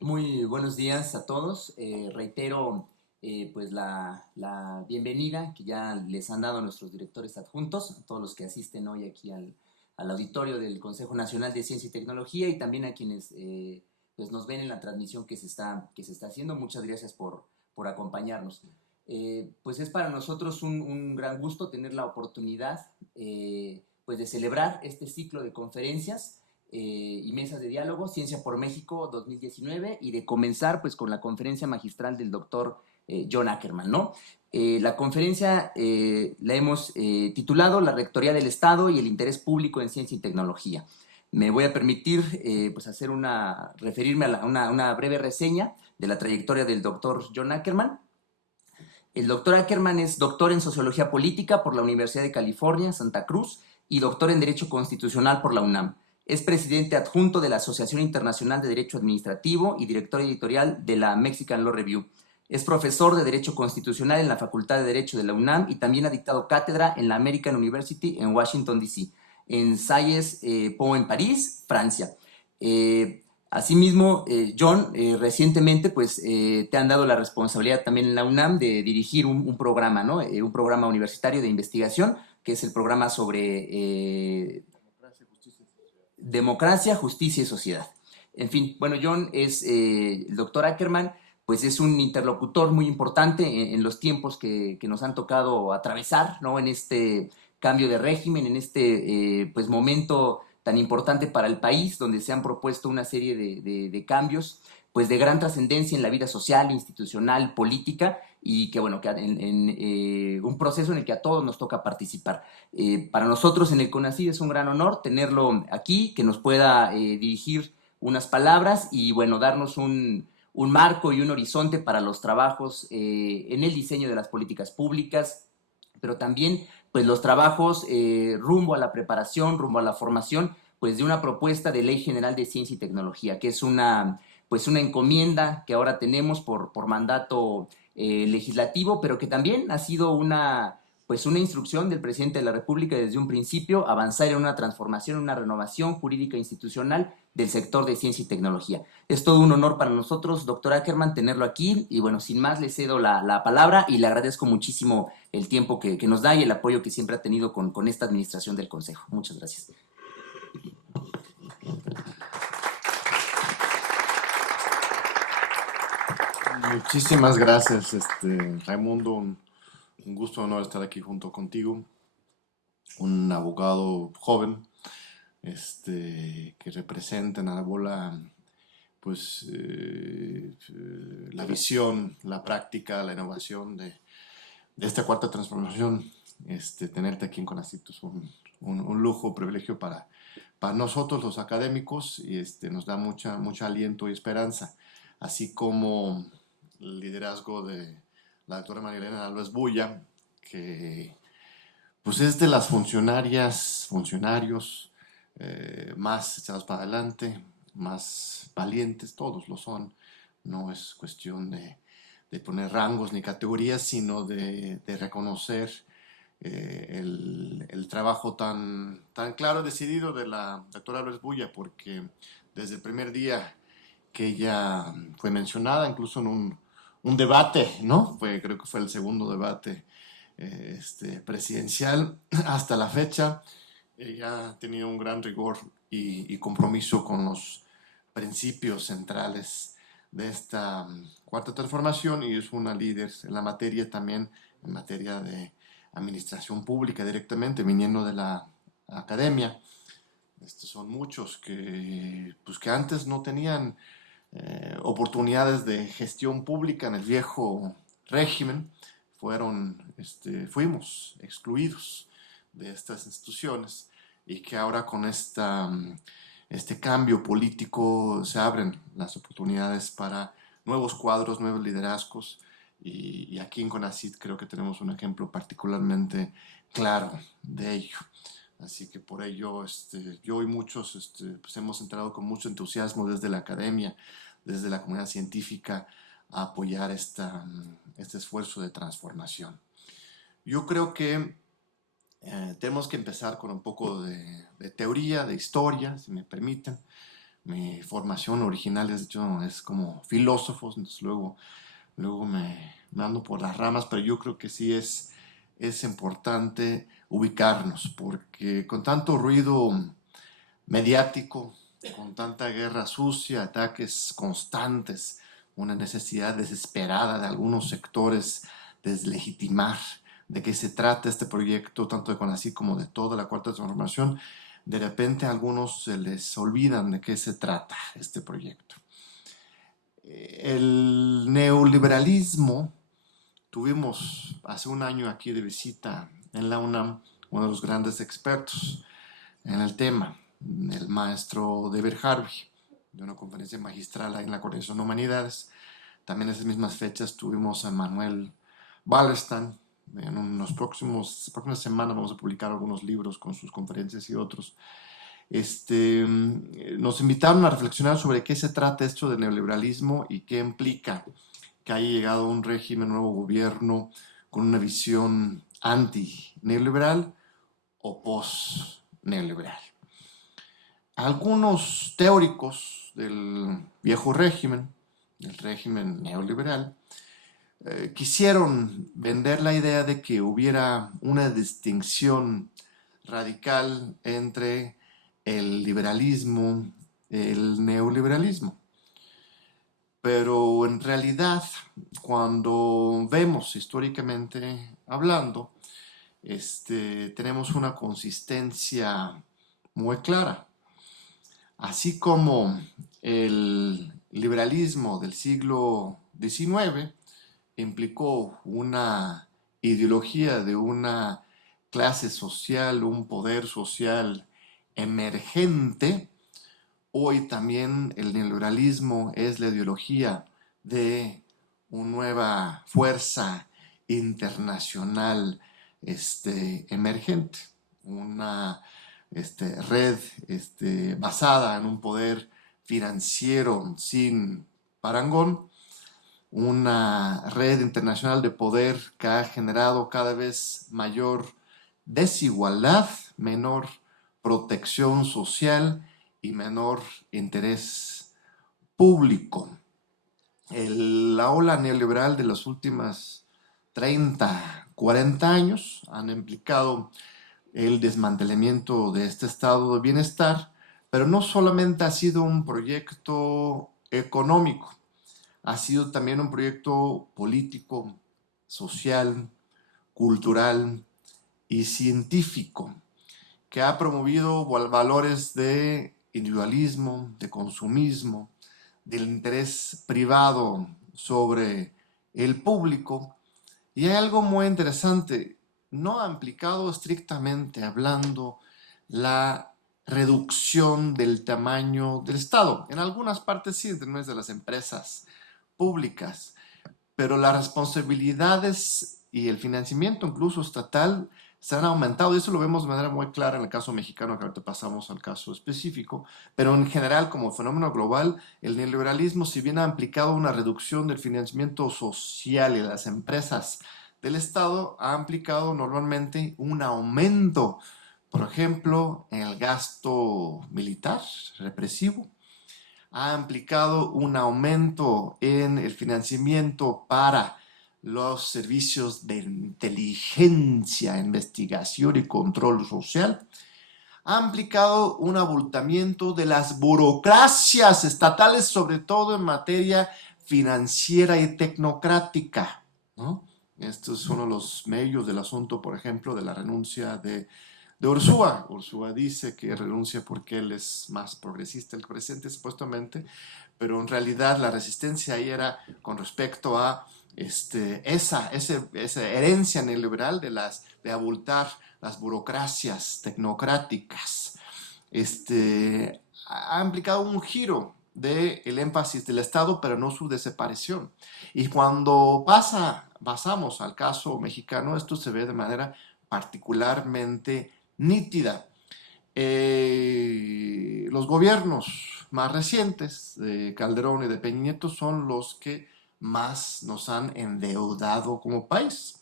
Muy buenos días a todos. Reitero pues la bienvenida que ya les han dado nuestros directores adjuntos, a todos los que asisten hoy aquí al auditorio del Consejo Nacional de Ciencia y Tecnología y también a quienes pues nos ven en la transmisión que se está haciendo. Muchas gracias por acompañarnos. Pues es para nosotros un gran gusto tener la oportunidad pues de celebrar este ciclo de conferencias y mesas de diálogo, Ciencia por México 2019, y de comenzar pues con la conferencia magistral del doctor John Ackerman, ¿no? La conferencia la hemos titulado La Rectoría del Estado y el Interés Público en Ciencia y Tecnología. Me voy a permitir pues referirme a una breve reseña de la trayectoria del doctor John Ackerman. El doctor Ackerman es doctor en Sociología Política por la Universidad de California, Santa Cruz, y doctor en Derecho Constitucional por la UNAM. Es presidente adjunto de la Asociación Internacional de Derecho Administrativo y director editorial de la Mexican Law Review. Es profesor de Derecho Constitucional en la Facultad de Derecho de la UNAM y también ha dictado cátedra en la American University en Washington, D.C., en Sciences Po en París, Francia. Asimismo, John, recientemente pues te han dado la responsabilidad también en la UNAM de dirigir un programa, ¿no? Un programa universitario de investigación, que es el programa sobre democracia, justicia y sociedad. En fin, bueno, John es el doctor Ackerman, pues es un interlocutor muy importante en los tiempos que nos han tocado atravesar, ¿no? En este cambio de régimen, en este pues momento tan importante para el país, donde se han propuesto una serie de cambios, pues de gran trascendencia en la vida social, institucional, política, y que bueno, que en un proceso en el que a todos nos toca participar. Para nosotros en el CONACYT es un gran honor tenerlo aquí, que nos pueda dirigir unas palabras y bueno, darnos un marco y un horizonte para los trabajos en el diseño de las políticas públicas, pero también pues los trabajos rumbo a la preparación, rumbo a la formación, pues de una propuesta de Ley General de Ciencia y Tecnología, que es una encomienda que ahora tenemos por mandato legislativo, pero que también ha sido pues una instrucción del presidente de la República desde un principio, avanzar en una transformación, una renovación jurídica e institucional del sector de ciencia y tecnología. Es todo un honor para nosotros, doctor Ackerman, tenerlo aquí y bueno, sin más le cedo la palabra y le agradezco muchísimo el tiempo que nos da y el apoyo que siempre ha tenido con esta administración del Consejo. Muchas gracias. Muchísimas gracias, Raimundo. Un gusto, honor estar aquí junto contigo. Un abogado joven, que representa, enarbola, pues, la visión, la práctica, la innovación de esta cuarta transformación. Tenerte aquí en CONACYT es un lujo, privilegio para nosotros los académicos y nos da mucha aliento y esperanza, así como el liderazgo de la doctora Marilena Alves Bulla, que pues es de las funcionarios más echados para adelante, más valientes, todos lo son. No es cuestión de poner rangos ni categorías, sino de reconocer el trabajo tan claro y decidido de la doctora Alves Bulla, porque desde el primer día que ella fue mencionada, incluso en un debate, ¿no? Creo que fue el segundo debate presidencial hasta la fecha, ella ha tenido un gran rigor y compromiso con los principios centrales de esta cuarta transformación y es una líder en la materia también, en materia de administración pública directamente, viniendo de la academia. Estos son muchos que antes no tenían oportunidades de gestión pública en el viejo régimen. Fuimos excluidos de estas instituciones y que ahora con este cambio político se abren las oportunidades para nuevos cuadros, nuevos liderazgos y aquí en CONACYT creo que tenemos un ejemplo particularmente claro de ello. Así que por ello yo y muchos pues hemos entrado con mucho entusiasmo desde la academia, desde la comunidad científica, a apoyar este esfuerzo de transformación. Yo creo que tenemos que empezar con un poco de teoría, de historia, si me permiten. mi formación original es como filósofo, entonces luego me ando por las ramas, pero yo creo que sí es importante ubicarnos, porque con tanto ruido mediático, con tanta guerra sucia, ataques constantes, una necesidad desesperada de algunos sectores de deslegitimar de qué se trata este proyecto, tanto de CONACYT como de toda la Cuarta Transformación, de repente a algunos se les olvidan de qué se trata este proyecto. El neoliberalismo, tuvimos hace un año aquí de visita en la UNAM uno de los grandes expertos en el tema, el maestro David Harvey, de una conferencia magistral ahí en la Coordinación de Humanidades. También en esas mismas fechas tuvimos a Manuel Wallerstein. En unos próximas semanas vamos a publicar algunos libros con sus conferencias y otros. Nos invitaron a reflexionar sobre qué se trata esto de neoliberalismo y qué implica que haya llegado un régimen, un nuevo gobierno con una visión anti-neoliberal o post-neoliberal. Algunos teóricos del viejo régimen, del régimen neoliberal, quisieron vender la idea de que hubiera una distinción radical entre el liberalismo y el neoliberalismo. Pero en realidad, cuando vemos históricamente hablando, tenemos una consistencia muy clara. Así como el liberalismo del siglo XIX implicó una ideología de una clase social, un poder social emergente, hoy también el neoliberalismo es la ideología de una nueva fuerza internacional emergente, una red basada en un poder financiero sin parangón, una red internacional de poder que ha generado cada vez mayor desigualdad, menor protección social y menor interés público. La ola neoliberal de los últimos 30, 40 años han implicado el desmantelamiento de este estado de bienestar, pero no solamente ha sido un proyecto económico, ha sido también un proyecto político, social, cultural y científico, que ha promovido valores de individualismo, de consumismo, del interés privado sobre el público. Y hay algo muy interesante, no ha implicado estrictamente hablando la reducción del tamaño del Estado. En algunas partes sí, en términos de las empresas públicas, pero las responsabilidades y el financiamiento incluso estatal se han aumentado, y eso lo vemos de manera muy clara en el caso mexicano, que ahorita pasamos al caso específico, pero en general como fenómeno global, el neoliberalismo, si bien ha implicado una reducción del financiamiento social y de las empresas del Estado, ha implicado normalmente un aumento, por ejemplo, en el gasto militar represivo, ha implicado un aumento en el financiamiento para los servicios de inteligencia, investigación y control social, ha implicado un abultamiento de las burocracias estatales, sobre todo en materia financiera y tecnocrática, ¿no? Estos son los medios del asunto, por ejemplo, de la renuncia de Ursúa. Ursúa dice que renuncia porque él es más progresista el presidente, supuestamente, pero en realidad la resistencia ahí era con respecto a esa herencia neoliberal de abultar las burocracias tecnocráticas. Ha implicado un giro del énfasis del Estado, pero no su desaparición. Y cuando pasamos al caso mexicano, esto se ve de manera particularmente nítida. Los gobiernos más recientes de Calderón y de Peña Nieto son los que más nos han endeudado como país.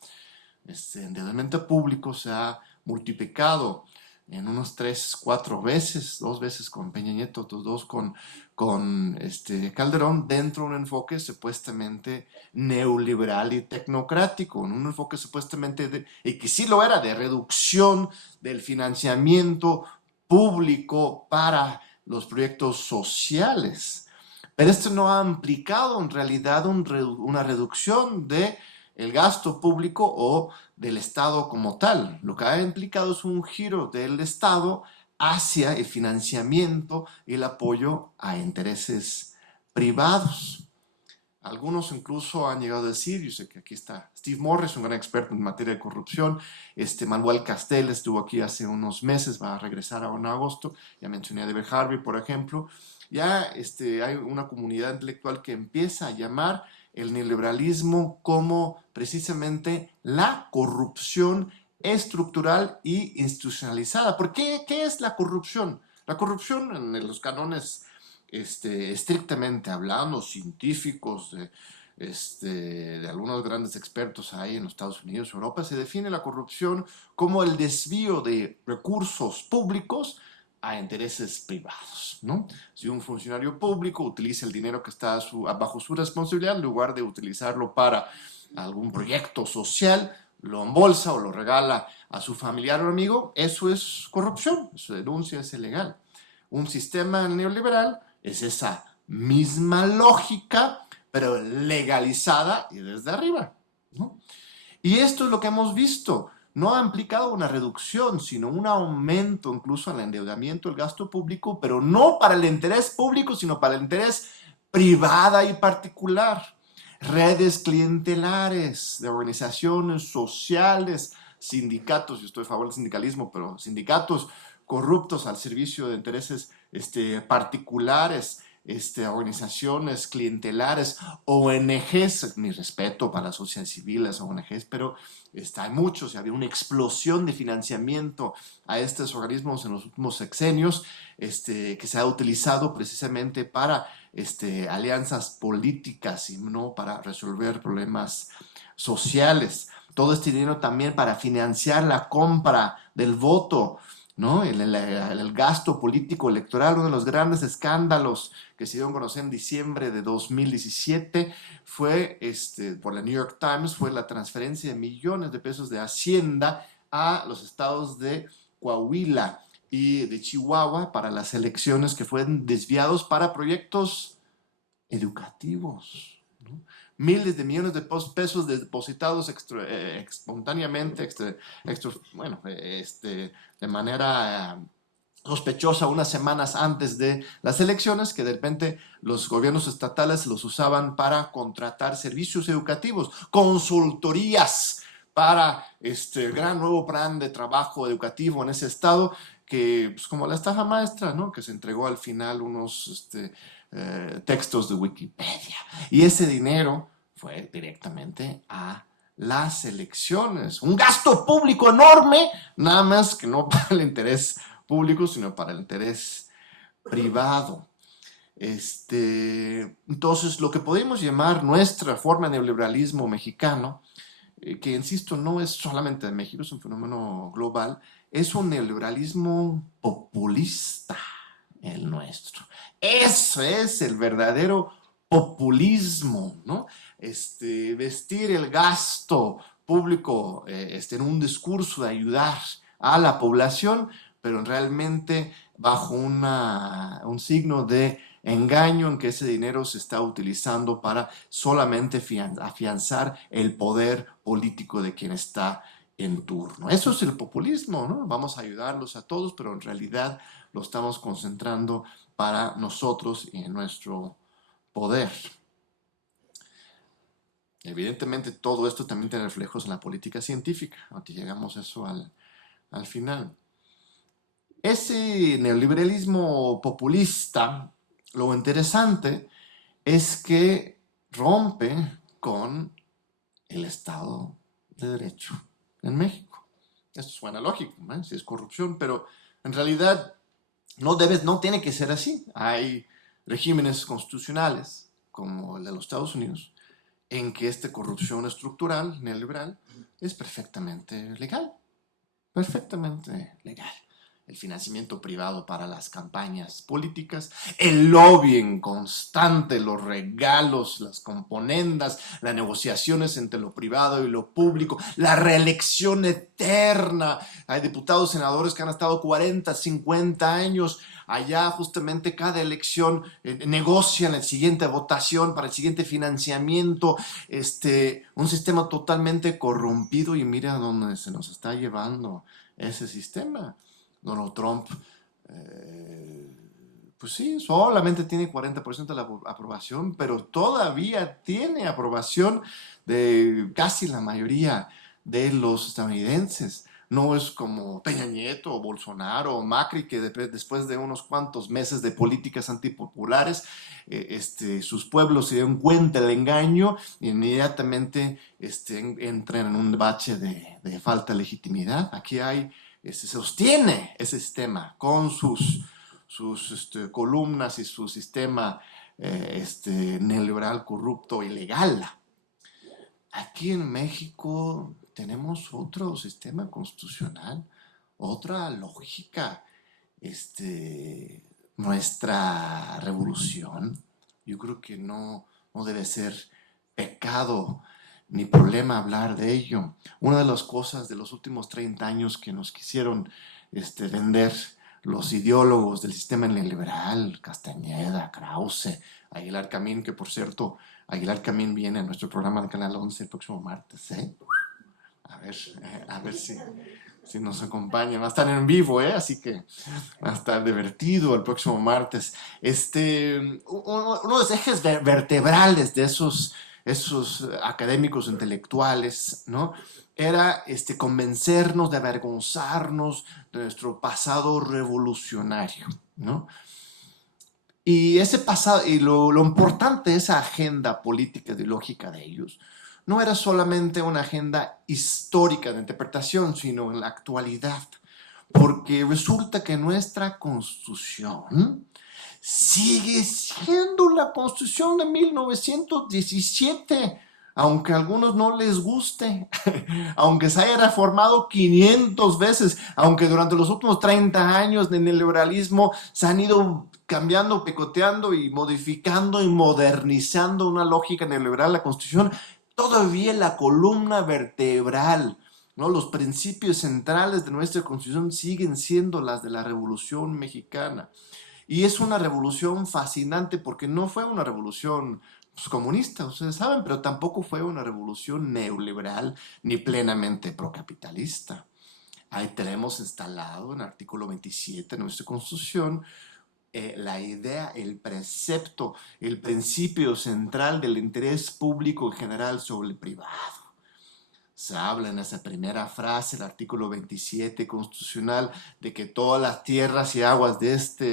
Este endeudamiento público se ha multiplicado en unos 3, 4 veces, 2 veces con Peña Nieto, otros 2 con Calderón, dentro de un enfoque supuestamente neoliberal y tecnocrático, en un enfoque supuestamente, y que sí lo era, de reducción del financiamiento público para los proyectos sociales. Pero esto no ha implicado en realidad una reducción de el gasto público o del Estado como tal. Lo que ha implicado es un giro del Estado hacia el financiamiento y el apoyo a intereses privados. Algunos incluso han llegado a decir, yo sé que aquí está Steve Morris, un gran experto en materia de corrupción, Manuel Castel estuvo aquí hace unos meses, va a regresar ahora en agosto, ya mencioné a David Harvey, por ejemplo, ya hay una comunidad intelectual que empieza a llamar el neoliberalismo como precisamente la corrupción estructural y institucionalizada. ¿Por qué? ¿Qué es la corrupción? La corrupción en los cánones estrictamente hablando, científicos, de algunos grandes expertos ahí en los Estados Unidos, Europa, se define la corrupción como el desvío de recursos públicos a intereses privados, ¿no? Si un funcionario público utiliza el dinero que está bajo su responsabilidad, en lugar de utilizarlo para algún proyecto social, lo embolsa o lo regala a su familiar o amigo, eso es corrupción, eso denuncia, es ilegal. Un sistema neoliberal es esa misma lógica, pero legalizada y desde arriba, ¿no? Y esto es lo que hemos visto. No ha implicado una reducción, sino un aumento incluso al endeudamiento, el gasto público, pero no para el interés público, sino para el interés privada y particular. Redes clientelares de organizaciones sociales, sindicatos, yo estoy a favor del sindicalismo, pero sindicatos corruptos al servicio de intereses particulares, organizaciones clientelares, ONGs, mi respeto para la sociedad civil, las ONGs, pero hay muchos, y había una explosión de financiamiento a estos organismos en los últimos sexenios, que se ha utilizado precisamente para alianzas políticas y no para resolver problemas sociales. Todo este dinero también para financiar la compra del voto, ¿no? El gasto político electoral, uno de los grandes escándalos que se dieron a conocer en diciembre de 2017 fue, por la New York Times, fue la transferencia de millones de pesos de Hacienda a los estados de Coahuila y de Chihuahua para las elecciones, que fueron desviados para proyectos educativos, ¿no? Miles de millones de pesos depositados espontáneamente, de manera sospechosa unas semanas antes de las elecciones, que de repente los gobiernos estatales los usaban para contratar servicios educativos, consultorías para el gran nuevo plan de trabajo educativo en ese estado, que pues, como la estafa maestra, ¿no? Que se entregó al final unos textos de Wikipedia. Y ese dinero fue directamente a las elecciones. Un gasto público enorme, nada más que no para el interés público, sino para el interés privado. Entonces, lo que podemos llamar nuestra forma de neoliberalismo mexicano, que insisto, no es solamente de México, es un fenómeno global, es un neoliberalismo populista, el nuestro. Eso es el verdadero populismo, ¿no? Vestir el gasto público en un discurso de ayudar a la población, pero realmente bajo un signo de engaño en que ese dinero se está utilizando para solamente afianzar el poder político de quien está en turno. Eso es el populismo, ¿no? Vamos a ayudarlos a todos, pero en realidad lo estamos concentrando para nosotros y en nuestro poder. Evidentemente todo esto también tiene reflejos en la política científica, aunque llegamos a eso al final. Ese neoliberalismo populista, lo interesante es que rompe con el Estado de Derecho en México. Esto suena lógico, ¿no? Si es corrupción, pero en realidad no tiene que ser así. Hay regímenes constitucionales, como el de los Estados Unidos, en que esta corrupción estructural, neoliberal, es perfectamente legal. Perfectamente legal. el financiamiento privado para las campañas políticas, el lobbying constante, los regalos, las componendas, las negociaciones entre lo privado y lo público, la reelección eterna. Hay diputados, senadores que han estado 40, 50 años allá, justamente cada elección negocian la siguiente votación para el siguiente financiamiento, un sistema totalmente corrompido, y mira dónde se nos está llevando ese sistema. Donald Trump, pues sí, solamente tiene 40% de la aprobación, pero todavía tiene aprobación de casi la mayoría de los estadounidenses. No es como Peña Nieto o Bolsonaro o Macri, que después de unos cuantos meses de políticas antipopulares, sus pueblos se dieron cuenta del engaño e inmediatamente entran en un bache de falta de legitimidad. Aquí se sostiene ese sistema con sus columnas y su sistema neoliberal, corrupto, ilegal. Aquí en México tenemos otro sistema constitucional, otra lógica. Nuestra revolución, yo creo que no debe ser pecado ni problema hablar de ello. Una de las cosas de los últimos 30 años que nos quisieron vender los ideólogos del sistema neoliberal, Castañeda, Krause, Aguilar Camín, que por cierto, Aguilar Camín viene a nuestro programa de Canal 11 el próximo martes, a ver si nos acompaña. Va a estar en vivo, así que va a estar divertido el próximo martes. Uno de los ejes vertebrales de esos académicos intelectuales, ¿no?, era convencernos, de avergonzarnos de nuestro pasado revolucionario, ¿no? Y ese pasado, y lo importante de esa agenda política ideológica de ellos, no era solamente una agenda histórica de interpretación, sino en la actualidad. Porque resulta que nuestra Constitución sigue siendo la Constitución de 1917, aunque a algunos no les guste, aunque se haya reformado 500 veces, aunque durante los últimos 30 años de neoliberalismo se han ido cambiando, picoteando y modificando y modernizando una lógica neoliberal, la Constitución todavía la columna vertebral, ¿no? Los principios centrales de nuestra Constitución siguen siendo las de la Revolución Mexicana. Y es una revolución fascinante porque no fue una revolución comunista, ustedes saben, pero tampoco fue una revolución neoliberal ni plenamente procapitalista. Ahí tenemos instalado en el artículo 27 de nuestra Constitución la idea, el precepto, el principio central del interés público en general sobre el privado. Se habla en esa primera frase, el artículo 27 constitucional, de que todas las tierras y aguas de esta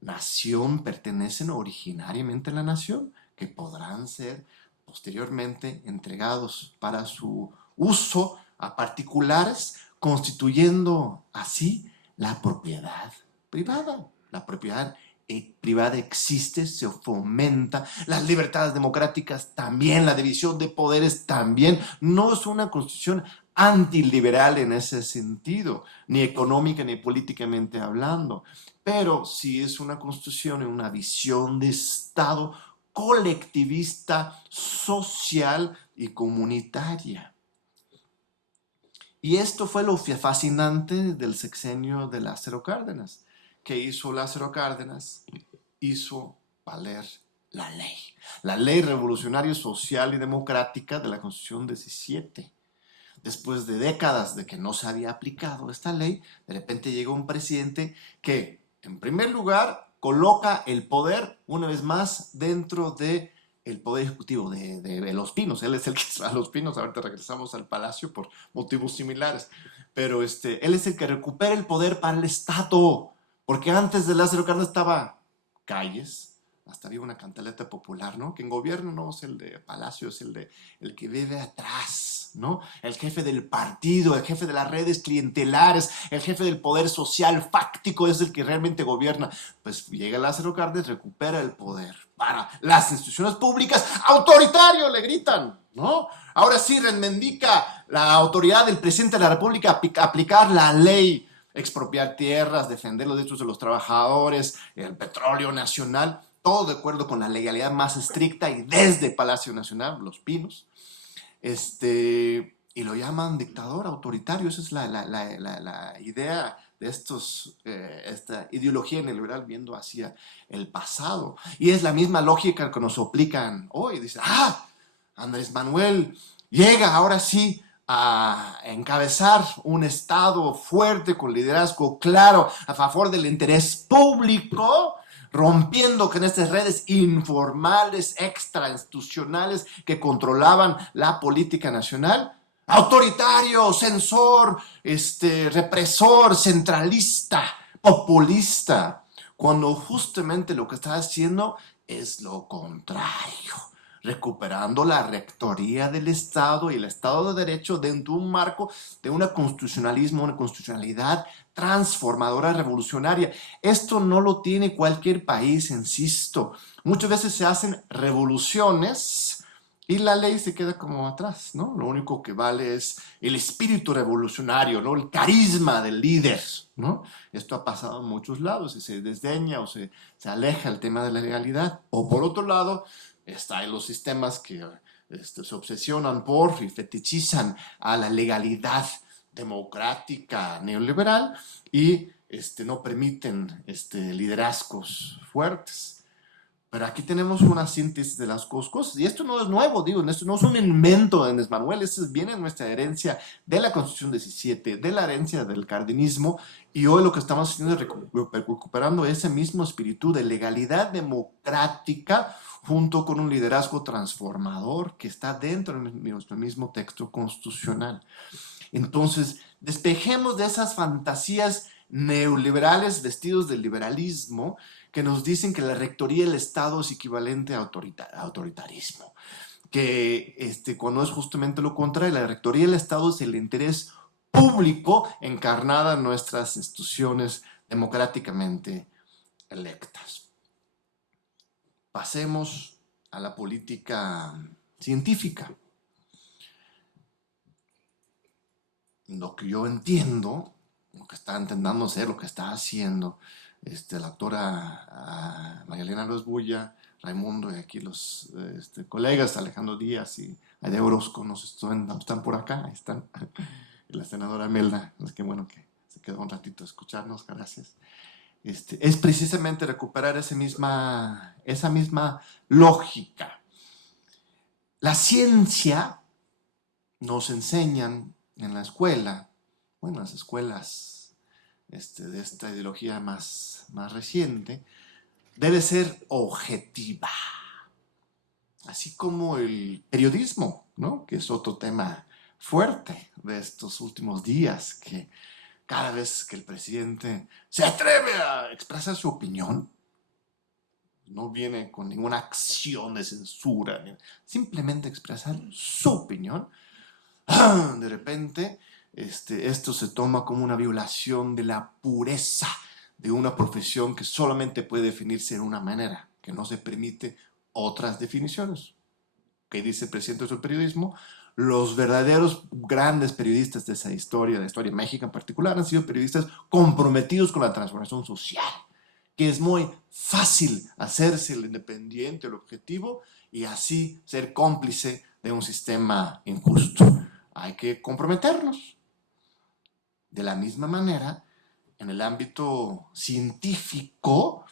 nación pertenecen originariamente a la nación, que podrán ser posteriormente entregados para su uso a particulares, constituyendo así la propiedad privada. La propiedad privada existe, se fomenta, las libertades democráticas también, la división de poderes también. No es una constitución antiliberal en ese sentido, ni económica ni políticamente hablando, pero sí es una constitución en una visión de Estado colectivista, social y comunitaria. Y esto fue lo fascinante del sexenio de Lázaro Cárdenas. ¿Qué hizo Lázaro Cárdenas? Hizo valer la ley revolucionaria, social y democrática de la Constitución 17. Después de décadas de que no se había aplicado esta ley, de repente llegó un presidente que, en primer lugar, coloca el poder, una vez más, dentro del poder ejecutivo de Los Pinos. Él es el que va a Los Pinos, ahorita regresamos al Palacio por motivos similares, pero él es el que recupera el poder para el Estado. Porque antes de Lázaro Cárdenas estaba Calles, hasta había una cantaleta popular, ¿no? Que en gobierno no es el de Palacio, es el que vive atrás, ¿no? El jefe del partido, el jefe de las redes clientelares, el jefe del poder social fáctico es el que realmente gobierna. Pues llega Lázaro Cárdenas, recupera el poder para las instituciones públicas. ¡Autoritario! Le gritan, ¿no? Ahora sí reivindica la autoridad del presidente de la República a aplicar la ley expropiar tierras, defender los derechos de los trabajadores, el petróleo nacional, todo de acuerdo con la legalidad más estricta y desde Palacio Nacional, Los Pinos. Y lo llaman dictador autoritario. Esa es la idea de esta ideología neoliberal viendo hacia el pasado. Y es la misma lógica que nos aplican hoy. Dice, Andrés Manuel llega ahora sí a encabezar un Estado fuerte con liderazgo claro a favor del interés público, rompiendo con estas redes informales, extrainstitucionales que controlaban la política nacional. Autoritario, censor, represor, centralista, populista, cuando justamente lo que está haciendo es lo contrario, recuperando la rectoría del Estado y el Estado de Derecho dentro de un marco de una constitucionalismo, una constitucionalidad transformadora, revolucionaria. Esto no lo tiene cualquier país, insisto. Muchas veces se hacen revoluciones y la ley se queda como atrás, ¿no? Lo único que vale es el espíritu revolucionario, ¿no? El carisma del líder, ¿no? Esto ha pasado en muchos lados y se desdeña o se aleja el tema de la legalidad. O por otro lado, están los sistemas que se obsesionan por y fetichizan a la legalidad democrática neoliberal y no permiten liderazgos fuertes. Pero aquí tenemos una síntesis de las dos cosas. Y esto no es nuevo, digo, esto no es un invento de Andrés Manuel, esto viene de nuestra herencia de la Constitución 17, de la herencia del cardenismo, y hoy lo que estamos haciendo es recuperando ese mismo espíritu de legalidad democrática junto con un liderazgo transformador que está dentro de nuestro mismo texto constitucional. Entonces, despejemos de esas fantasías neoliberales vestidos del liberalismo que nos dicen que la rectoría del Estado es equivalente a autoritarismo, que cuando es justamente lo contrario, la rectoría del Estado es el interés público encarnada en nuestras instituciones democráticamente electas. Pasemos a la política científica. Lo que yo entiendo, lo que está intentando hacer, lo que está haciendo la doctora María Elena López Bulla, Raimundo y aquí los colegas Alejandro Díaz y Aide Orozco están por acá, están, y la senadora Melda, es que bueno que se quedó un ratito a escucharnos, gracias. Es precisamente recuperar esa misma lógica. La ciencia nos enseñan en la escuela, bueno, las escuelas de esta ideología más reciente, debe ser objetiva. Así como el periodismo, ¿no? Que es otro tema fuerte de estos últimos días, que cada vez que el presidente se atreve a expresar su opinión, no viene con ninguna acción de censura, simplemente expresar su opinión, de repente esto se toma como una violación de la pureza de una profesión que solamente puede definirse de una manera, que no se permite otras definiciones. ¿Qué dice el presidente del periodismo? Los verdaderos grandes periodistas de esa historia, de la historia de México en particular, han sido periodistas comprometidos con la transformación social, que es muy fácil hacerse el independiente, el objetivo, y así ser cómplice de un sistema injusto. Hay que comprometernos. De la misma manera, en el ámbito científico,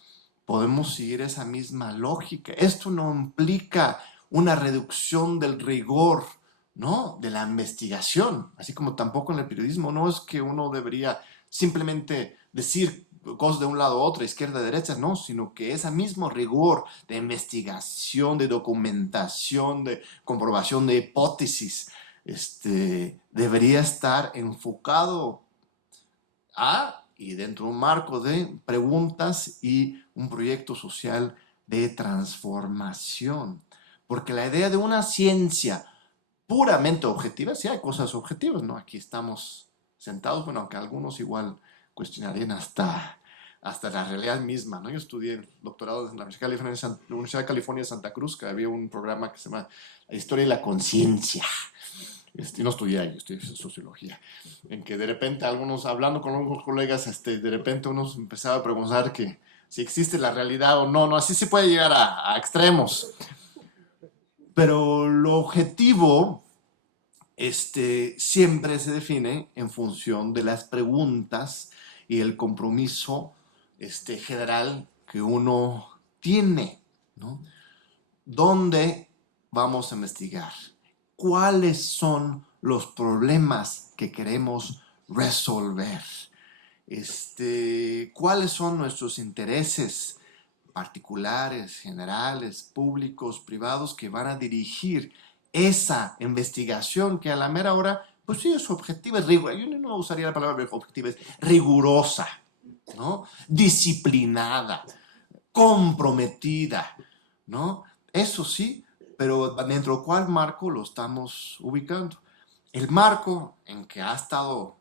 podemos seguir esa misma lógica. Esto no implica una reducción del rigor, ¿no?, de la investigación, así como tampoco en el periodismo. No es que uno debería simplemente decir cosas de un lado a otro, izquierda, derecha, no, sino que ese mismo rigor de investigación, de documentación, de comprobación de hipótesis, debería estar enfocado y dentro de un marco de preguntas y un proyecto social de transformación. Porque la idea de una ciencia puramente objetiva, sí hay cosas objetivas, ¿no? Aquí estamos sentados, bueno, aunque algunos igual cuestionarían hasta la realidad misma, ¿no? Yo estudié el doctorado en la Universidad de California de Santa Cruz, que había un programa que se llama La historia de la conciencia. no estudié ahí, estudié sociología, en que de repente hablando con algunos colegas, de repente uno empezaba a preguntar que si existe la realidad o no, así se puede llegar a extremos. Pero lo objetivo siempre se define en función de las preguntas y el compromiso general que uno tiene, ¿no? ¿Dónde vamos a investigar? ¿Cuáles son los problemas que queremos resolver? ¿Cuáles son nuestros intereses particulares, generales, públicos, privados que van a dirigir esa investigación que a la mera hora, pues sí, su objetivo es rigurosa? Yo no usaría la palabra objetivo, es rigurosa, ¿no? Disciplinada, comprometida, ¿no? Eso sí, pero dentro de cuál marco lo estamos ubicando. El marco en que ha estado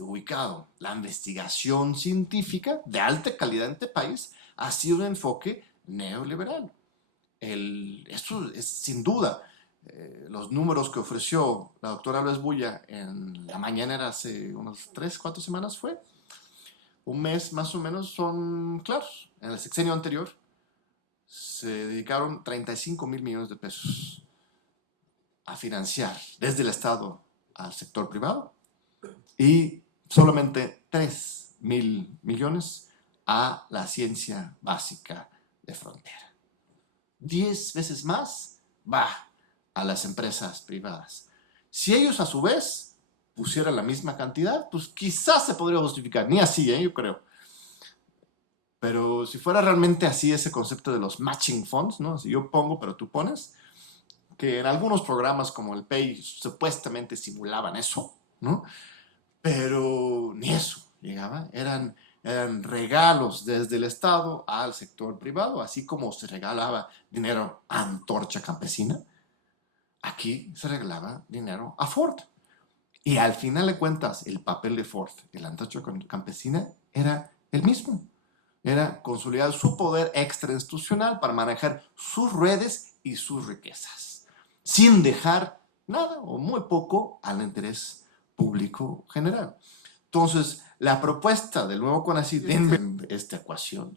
ubicado la investigación científica de alta calidad en este país ha sido un enfoque neoliberal. Eso es sin duda. Los números que ofreció la doctora Loes Bulla en la mañanera hace unas 3, 4 semanas fue, un mes más o menos, son claros. En el sexenio anterior se dedicaron 35,000 millones de pesos a financiar desde el Estado al sector privado y solamente 3,000 millones a la ciencia básica de frontera. 10 veces más va a las empresas privadas. Si ellos a su vez pusieran la misma cantidad, pues quizás se podría justificar. Ni así, yo creo. Pero si fuera realmente así ese concepto de los matching funds, ¿no? Si yo pongo, pero tú pones, que en algunos programas como el PEI supuestamente simulaban eso, ¿no? Pero ni eso llegaba. Eran regalos desde el Estado al sector privado, así como se regalaba dinero a Antorcha Campesina. Aquí se regalaba dinero a Ford. Y al final de cuentas, el papel de Ford y la Antorcha Campesina era el mismo. Era consolidar su poder extrainstitucional para manejar sus redes y sus riquezas, sin dejar nada o muy poco al interés público general. Entonces, la propuesta del nuevo CONACYT en esta ecuación,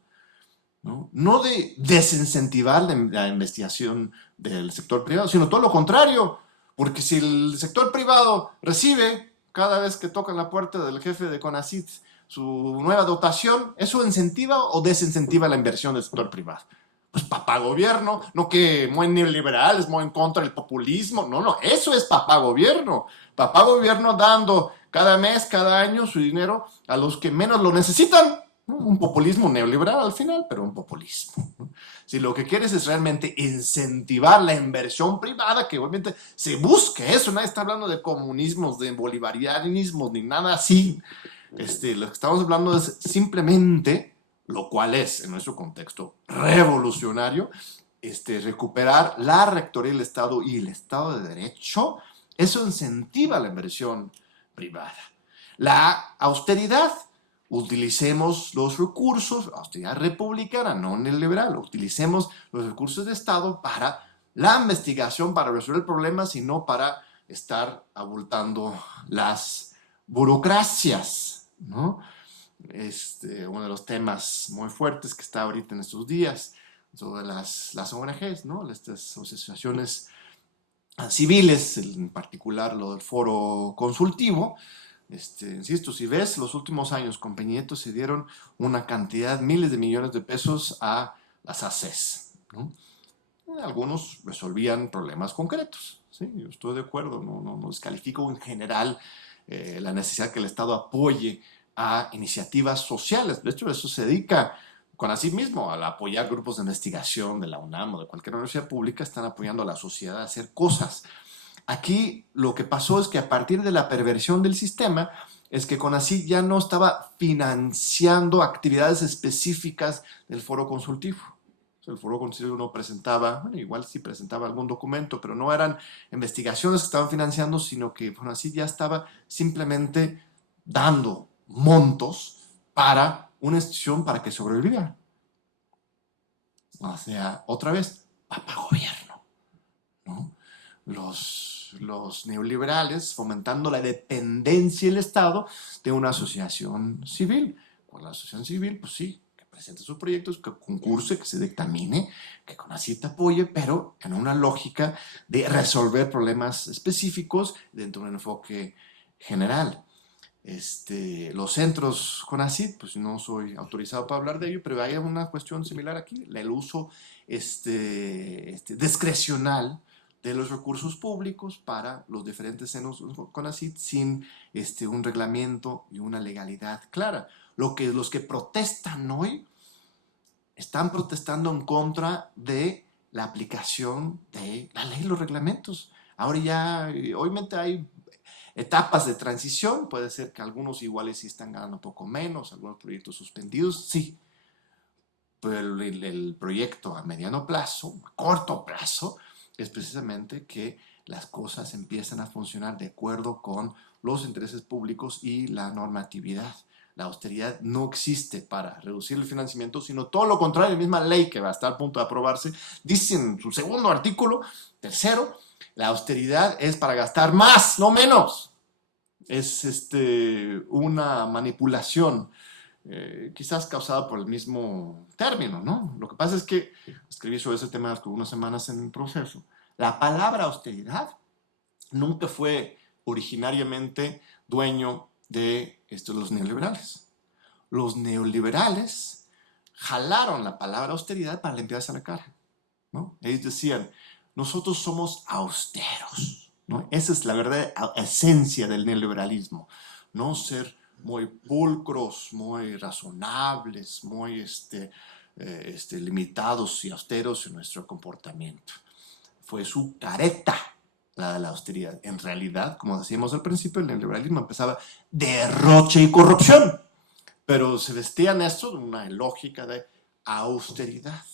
no de desincentivar la investigación del sector privado, sino todo lo contrario, porque si el sector privado recibe cada vez que tocan la puerta del jefe de CONACYT su nueva dotación, ¿eso incentiva o desincentiva la inversión del sector privado? Pues papá gobierno, no que muy neoliberal, es muy en contra del populismo, no, eso es papá gobierno dando cada mes, cada año su dinero a los que menos lo necesitan. Un populismo neoliberal al final, pero un populismo. Si lo que quieres es realmente incentivar la inversión privada, que obviamente se busque eso, nadie está hablando de comunismos, de bolivarianismos, ni nada así. Lo que estamos hablando es simplemente, lo cual es en nuestro contexto revolucionario, recuperar la rectoría del Estado y el Estado de Derecho. Eso incentiva la inversión privada. La austeridad, utilicemos los recursos, austeridad republicana, no neoliberal, utilicemos los recursos de Estado para la investigación, para resolver problemas y no para estar abultando las burocracias, ¿no? Uno de los temas muy fuertes que está ahorita en estos días sobre las ONGs, ¿no? Estas asociaciones civiles, en particular lo del foro consultivo. Insisto, si ves, los últimos años con Peña Nieto se dieron una cantidad, miles de millones de pesos a las ACES, ¿no? Algunos resolvían problemas concretos, ¿sí? Yo estoy de acuerdo, no descalifico en general la necesidad que el Estado apoye a iniciativas sociales. De hecho, eso se dedica con así mismo al apoyar grupos de investigación de la UNAM o de cualquier universidad pública, están apoyando a la sociedad a hacer cosas. Aquí lo que pasó es que a partir de la perversión del sistema es que CONACYT ya no estaba financiando actividades específicas del foro consultivo. O sea, el foro consultivo no presentaba, bueno, igual sí presentaba algún documento, pero no eran investigaciones que estaban financiando, sino que CONACYT ya estaba simplemente dando montos para una institución para que sobreviviera. O sea, otra vez, papá gobierno, ¿no? Los los neoliberales fomentando la dependencia del Estado de una asociación civil. Con la asociación civil, pues sí, que presente sus proyectos, que concurse, que se dictamine, que CONACYT apoye, pero en una lógica de resolver problemas específicos dentro de un enfoque general. Los centros CONACYT, pues no soy autorizado para hablar de ello, pero hay una cuestión similar aquí, el uso discrecional de los recursos públicos para los diferentes centros CONACYT sin un reglamento y una legalidad clara. Los que protestan hoy están protestando en contra de la aplicación de la ley y los reglamentos. Ahora ya, obviamente hay etapas de transición, puede ser que algunos iguales sí están ganando un poco menos, algunos proyectos suspendidos, sí, pero el proyecto a mediano plazo, a corto plazo, es precisamente que las cosas empiezan a funcionar de acuerdo con los intereses públicos y la normatividad. La austeridad no existe para reducir el financiamiento, sino todo lo contrario. La misma ley que va a estar a punto de aprobarse dice en su segundo artículo, tercero, la austeridad es para gastar más, no menos. Es una manipulación, quizás causada por el mismo término, ¿no? Lo que pasa es que escribí sobre ese tema hace unas semanas en el proceso. La palabra austeridad nunca fue originariamente dueño de los neoliberales. Los neoliberales jalaron la palabra austeridad para limpiarse la cara, ¿no? Ellos decían, nosotros somos austeros, ¿no? Esa es la verdadera esencia del neoliberalismo, no ser muy pulcros, muy razonables, muy limitados y austeros en nuestro comportamiento. Fue su careta la de la austeridad. En realidad, como decíamos al principio, el neoliberalismo empezaba derroche y corrupción, pero se vestían esto de una lógica de austeridad.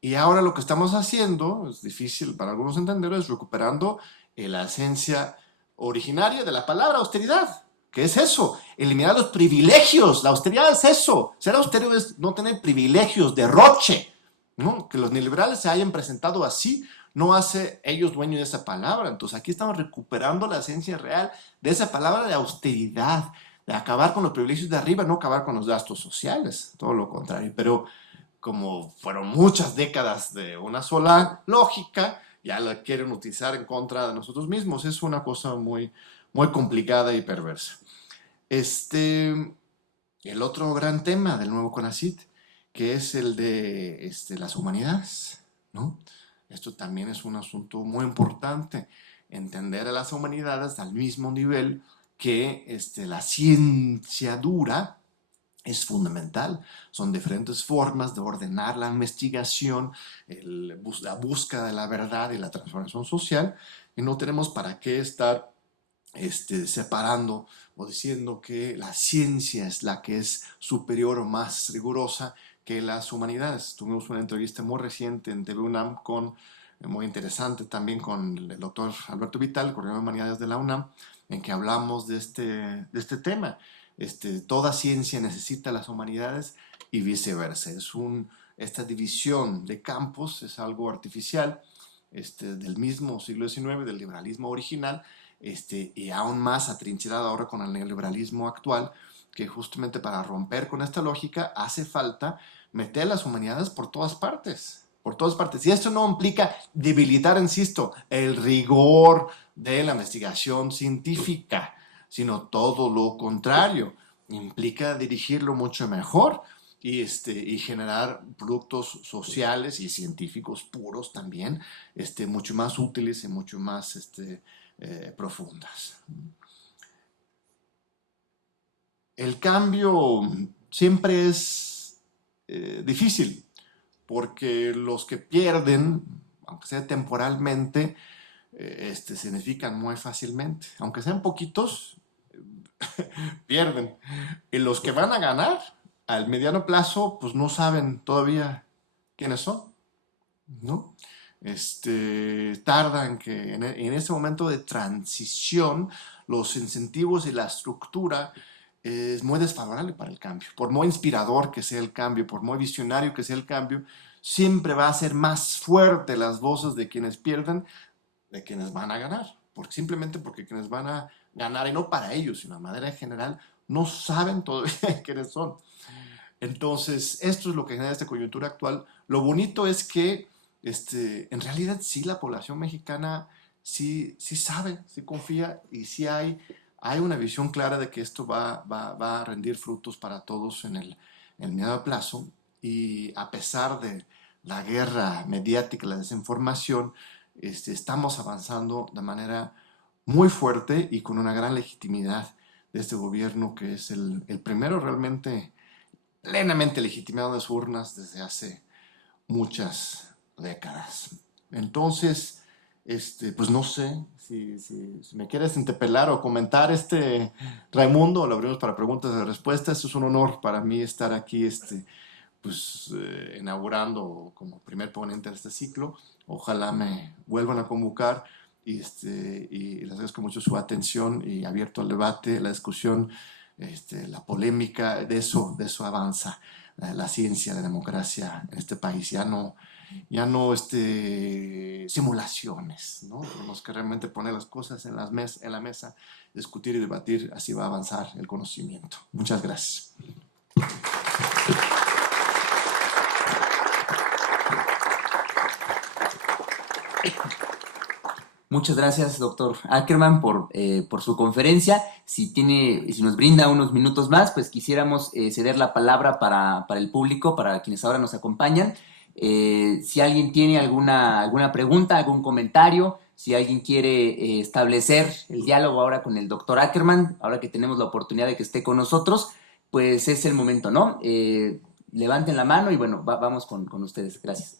Y ahora lo que estamos haciendo, es difícil para algunos entenderlo, es recuperando la esencia originaria de la palabra austeridad. ¿Qué es eso? Eliminar los privilegios. La austeridad es eso. Ser austero es no tener privilegios, derroche, ¿no? Que los neoliberales se hayan presentado así no hace ellos dueños de esa palabra. Entonces aquí estamos recuperando la esencia real de esa palabra de austeridad, de acabar con los privilegios de arriba, no acabar con los gastos sociales, todo lo contrario. Pero como fueron muchas décadas de una sola lógica, ya la quieren utilizar en contra de nosotros mismos. Es una cosa muy, muy complicada y perversa. El otro gran tema del nuevo CONACYT, que es el de las humanidades, ¿no? Esto también es un asunto muy importante, entender a las humanidades al mismo nivel que la ciencia dura es fundamental. Son diferentes formas de ordenar la investigación, la búsqueda de la verdad y la transformación social, y no tenemos para qué estar separando o diciendo que la ciencia es la que es superior o más rigurosa que las humanidades. Tuvimos una entrevista muy reciente en TV UNAM muy interesante también con el doctor Alberto Vital, coordinador de humanidades de la UNAM, en que hablamos de este tema. Toda ciencia necesita las humanidades y viceversa. Esta división de campos es algo artificial del mismo siglo XIX, del liberalismo original, y aún más atrincherado ahora con el neoliberalismo actual, que justamente para romper con esta lógica hace falta meter las humanidades por todas partes. Por todas partes. Y esto no implica debilitar, insisto, el rigor de la investigación científica, sino todo lo contrario. Implica dirigirlo mucho mejor y generar productos sociales y científicos puros también, mucho más útiles y mucho más profundas. El cambio siempre es difícil, porque los que pierden, aunque sea temporalmente, significan muy fácilmente. Aunque sean poquitos, pierden. Y los que van a ganar, al mediano plazo, pues no saben todavía quiénes son, ¿no? Tarda en ese momento de transición, los incentivos y la estructura es muy desfavorable para el cambio. Por muy inspirador que sea el cambio, por muy visionario que sea el cambio, siempre va a ser más fuerte las voces de quienes pierden de quienes van a ganar. simplemente porque quienes van a ganar, y no para ellos, sino de manera general, no saben todavía quiénes son. Entonces, esto es lo que genera esta coyuntura actual. Lo bonito es que en realidad sí la población mexicana sí sabe, sí confía y sí hay una visión clara de que esto va a rendir frutos para todos en el mediano plazo. Y a pesar de la guerra mediática, la desinformación, estamos avanzando de manera muy fuerte y con una gran legitimidad de este gobierno, que es el primero realmente plenamente legitimado en las urnas desde hace muchas décadas. Entonces, pues no sé si me quieres interpelar o comentar, Raimundo, lo abrimos para preguntas y respuestas. Es un honor para mí estar aquí, pues, inaugurando como primer ponente de este ciclo. Ojalá me vuelvan a convocar y les agradezco mucho su atención y abierto al debate, la discusión, la polémica. De eso avanza la ciencia, la democracia en este país. Ya no simulaciones, ¿no? Tenemos que realmente poner las cosas en la mesa, discutir y debatir. Así va a avanzar el conocimiento. Muchas gracias. Muchas gracias, doctor Ackerman, por su conferencia. Si nos brinda unos minutos más, pues quisiéramos ceder la palabra para el público, para quienes ahora nos acompañan. Si alguien tiene alguna pregunta, algún comentario, si alguien quiere establecer el diálogo ahora con el doctor Ackerman, ahora que tenemos la oportunidad de que esté con nosotros, pues es el momento, ¿no? Levanten la mano y bueno, vamos con ustedes. Gracias.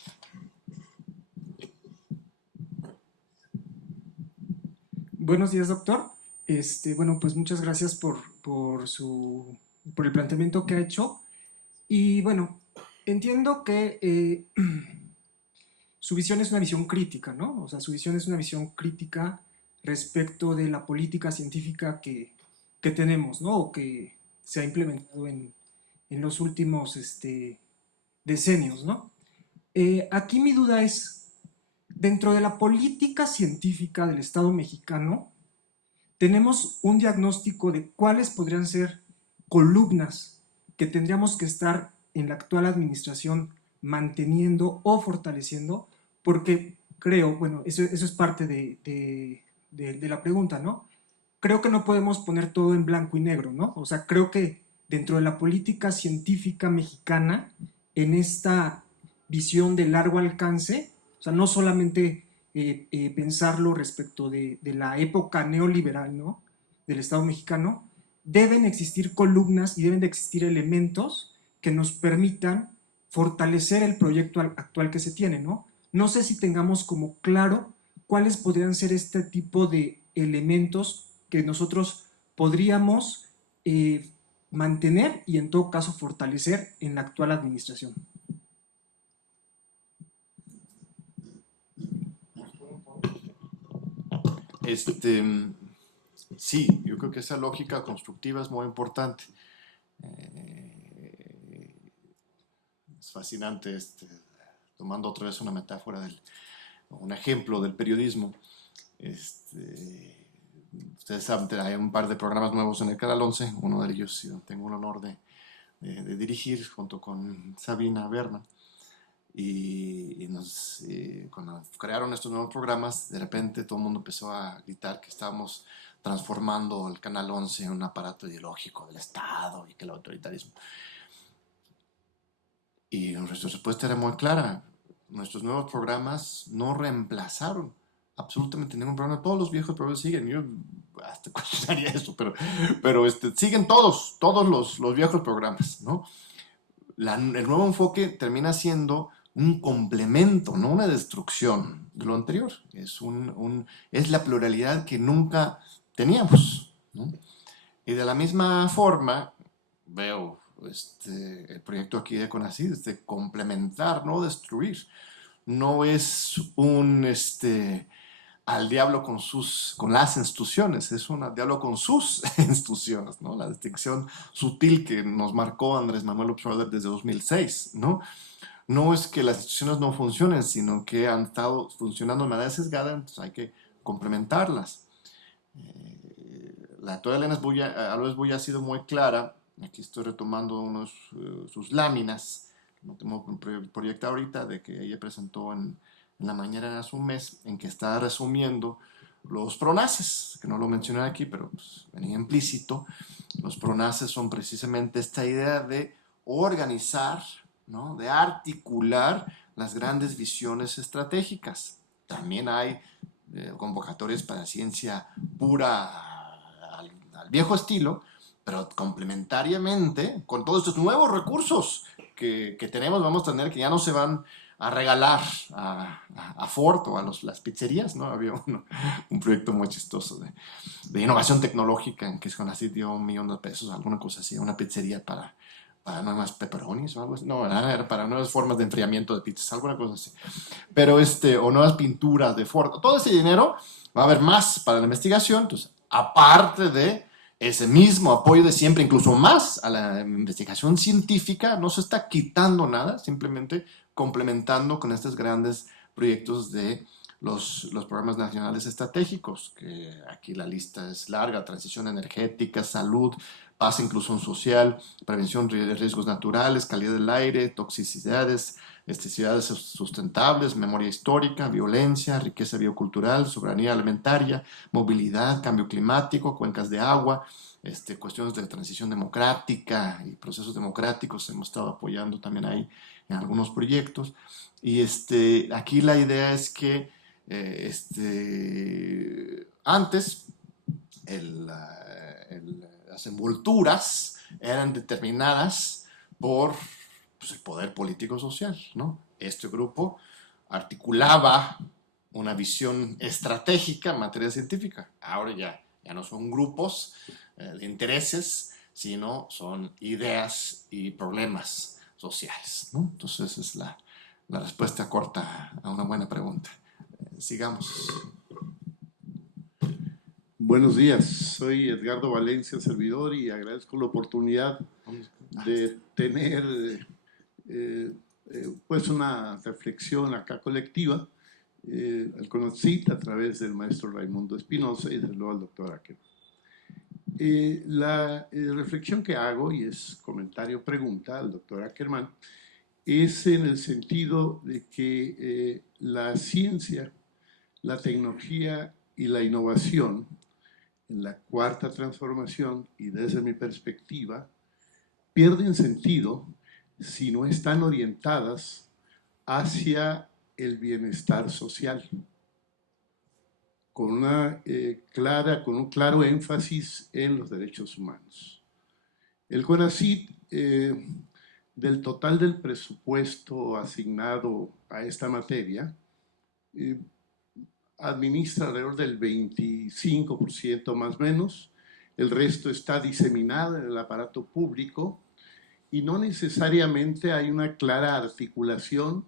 Buenos días, doctor. Bueno, pues muchas gracias por el planteamiento que ha hecho. Y bueno, entiendo que su visión es una visión crítica, ¿no? O sea, su visión es una visión crítica respecto de la política científica que tenemos, ¿no? O que se ha implementado en los últimos decenios, ¿no? Aquí mi duda es, dentro de la política científica del Estado mexicano, tenemos un diagnóstico de cuáles podrían ser columnas que tendríamos que estar en la actual administración manteniendo o fortaleciendo, porque creo, bueno, eso es parte de la pregunta, ¿no? Creo que no podemos poner todo en blanco y negro, ¿no? O sea, creo que dentro de la política científica mexicana, en esta visión de largo alcance, o sea, no solamente pensarlo respecto de la época neoliberal, ¿no? Del Estado mexicano, deben existir columnas y deben de existir elementos que nos permitan fortalecer el proyecto actual que se tiene, ¿no? No sé si tengamos como claro cuáles podrían ser este tipo de elementos que nosotros podríamos mantener y en todo caso fortalecer en la actual administración. Sí, yo creo que esa lógica constructiva es muy importante. Es fascinante, tomando otra vez una metáfora, un ejemplo del periodismo. Ustedes saben, hay un par de programas nuevos en el Canal 11, uno de ellos tengo el honor de dirigir junto con Sabina Berman. Y cuando crearon estos nuevos programas, de repente todo el mundo empezó a gritar que estábamos transformando el Canal 11 en un aparato ideológico del Estado y que el autoritarismo. Y nuestra respuesta era muy clara. Nuestros nuevos programas no reemplazaron absolutamente ningún programa. Todos los viejos programas siguen. Yo hasta cuestionaría eso, pero siguen todos los viejos programas, ¿no? El nuevo enfoque termina siendo un complemento, no una destrucción de lo anterior. Es la pluralidad que nunca teníamos, ¿no? Y de la misma forma veo el proyecto aquí de CONACYT, complementar, no destruir. No es al diablo con las instituciones, es un al diablo con sus instituciones, ¿no? La distinción sutil que nos marcó Andrés Manuel López Obrador desde 2006, ¿no? No es que las instituciones no funcionen, sino que han estado funcionando de manera sesgada, entonces hay que complementarlas. La doctora Elena Álvarez Bulla ha sido muy clara. Aquí estoy retomando sus láminas, no tengo proyectado ahorita, de que ella presentó en la mañana hace un mes, en que está resumiendo los pronaces, que no lo mencioné aquí, pero pues, venía implícito. Los pronaces son precisamente esta idea de organizar, ¿no? De articular las grandes visiones estratégicas. También hay convocatorias para ciencia pura al viejo estilo, pero complementariamente con todos estos nuevos recursos que tenemos, vamos a tener, que ya no se van a regalar a Ford o a las pizzerías, ¿no? Había un proyecto muy chistoso de innovación tecnológica en que Conacyt dio $1,000,000, alguna cosa así, una pizzería para nuevas pepperonis o algo así. No, era para nuevas formas de enfriamiento de pizzas, alguna cosa así. Pero o nuevas pinturas de Ford. Todo ese dinero va a haber más para la investigación, entonces, aparte de ese mismo apoyo de siempre, incluso más a la investigación científica, no se está quitando nada, simplemente complementando con estos grandes proyectos de los programas nacionales estratégicos, que aquí la lista es larga: transición energética, salud, paz e inclusión social, prevención de riesgos naturales, calidad del aire, toxicidades, ciudades sustentables, memoria histórica, violencia, riqueza biocultural, soberanía alimentaria, movilidad, cambio climático, cuencas de agua, cuestiones de transición democrática y procesos democráticos. Hemos estado apoyando también ahí en algunos proyectos. Y aquí la idea es que antes las envolturas eran determinadas por pues, el poder político social, ¿no? Este grupo articulaba una visión estratégica en materia científica. Ahora ya no son grupos de intereses, sino son ideas y problemas sociales, ¿no? Entonces esa es la respuesta corta a una buena pregunta. Sigamos. Buenos días, soy Edgardo Valencia, servidor, y agradezco la oportunidad de tener pues una reflexión acá colectiva al CONACYT a través del maestro Raimundo Espinosa y desde luego al doctor Ackerman. La reflexión que hago, y es comentario-pregunta al doctor Ackerman, es en el sentido de que la ciencia, la tecnología y la innovación en la cuarta transformación, y desde mi perspectiva, pierden sentido si no están orientadas hacia el bienestar social, con un claro énfasis en los derechos humanos. El CONACYT, del total del presupuesto asignado a esta materia, administra alrededor del 25% más o menos. El resto está diseminado en el aparato público y no necesariamente hay una clara articulación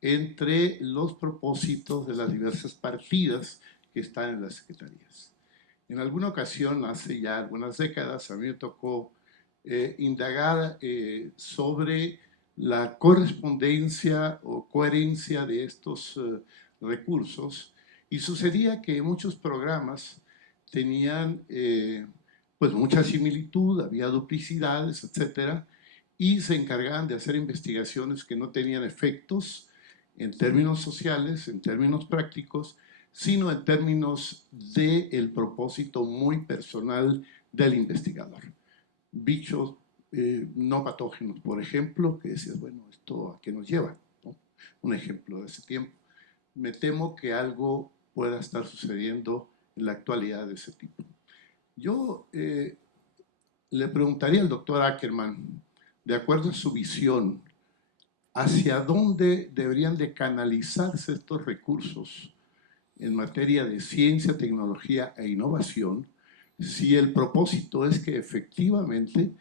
entre los propósitos de las diversas partidas que están en las secretarías. En alguna ocasión, hace ya algunas décadas, a mí me tocó indagar sobre la correspondencia o coherencia de estos recursos, y sucedía que muchos programas tenían pues mucha similitud, había duplicidades, etcétera, y se encargaban de hacer investigaciones que no tenían efectos en términos sociales, en términos prácticos, sino en términos del propósito muy personal del investigador. Bichos no patógenos, por ejemplo, que decías, bueno, ¿esto a qué nos lleva? ¿No? Un ejemplo de ese tiempo. Me temo que algo pueda estar sucediendo en la actualidad de ese tipo. Yo le preguntaría al doctor Ackerman, de acuerdo a su visión, ¿hacia dónde deberían de canalizarse estos recursos en materia de ciencia, tecnología e innovación, si el propósito es que efectivamente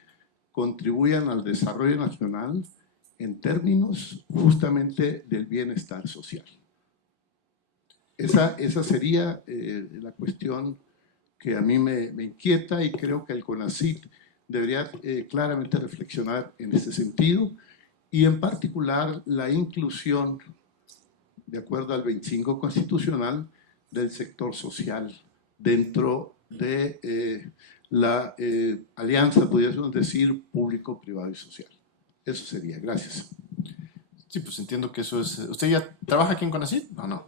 contribuyan al desarrollo nacional en términos justamente del bienestar social? Esa sería la cuestión que a mí me inquieta, y creo que el CONACYT debería claramente reflexionar en este sentido, y en particular la inclusión, de acuerdo al 25 constitucional, del sector social dentro de la alianza, podríamos decir, público, privado y social. Eso sería. Gracias. Sí, pues entiendo que eso es... ¿Usted ya trabaja aquí en CONACYT o no?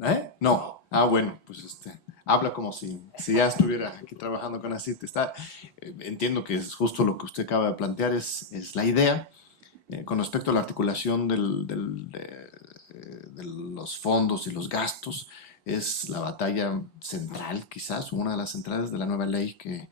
¿Eh? No. Ah, bueno, pues habla como si ya estuviera aquí trabajando con CONACYT. Entiendo que es justo lo que usted acaba de plantear, es la idea. Con respecto a la articulación de los fondos y los gastos, es la batalla central, quizás, una de las centrales de la nueva ley que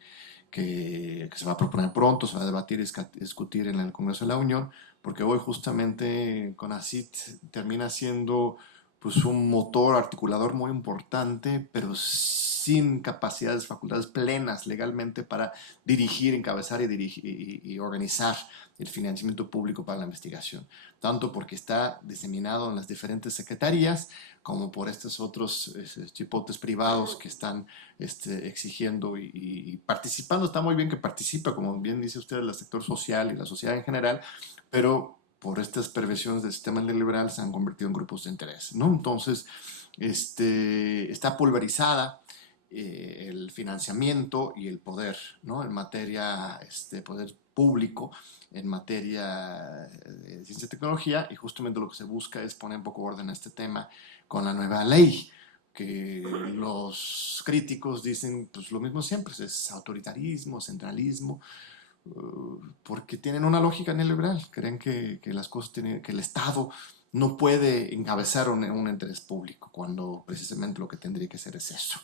se va a proponer pronto, se va a debatir y discutir en el Congreso de la Unión, porque hoy justamente CONACYT termina siendo pues, un motor articulador muy importante, pero sin capacidades, facultades plenas legalmente para dirigir, encabezar y organizar el financiamiento público para la investigación, tanto porque está diseminado en las diferentes secretarías, como por estos otros chipotes privados que están exigiendo y participando. Está muy bien que participa, como bien dice usted, el sector social y la sociedad en general, pero por estas perversiones del sistema neoliberal se han convertido en grupos de interés, ¿no? Entonces, está pulverizada el financiamiento y el poder, ¿no? En materia, poder público, en materia de ciencia y tecnología, y justamente lo que se busca es poner un poco orden a este tema con la nueva ley, que los críticos dicen pues lo mismo siempre, es autoritarismo, centralismo, porque tienen una lógica neoliberal, creen que las cosas tienen, que el Estado no puede encabezar un interés público, cuando precisamente lo que tendría que ser es eso.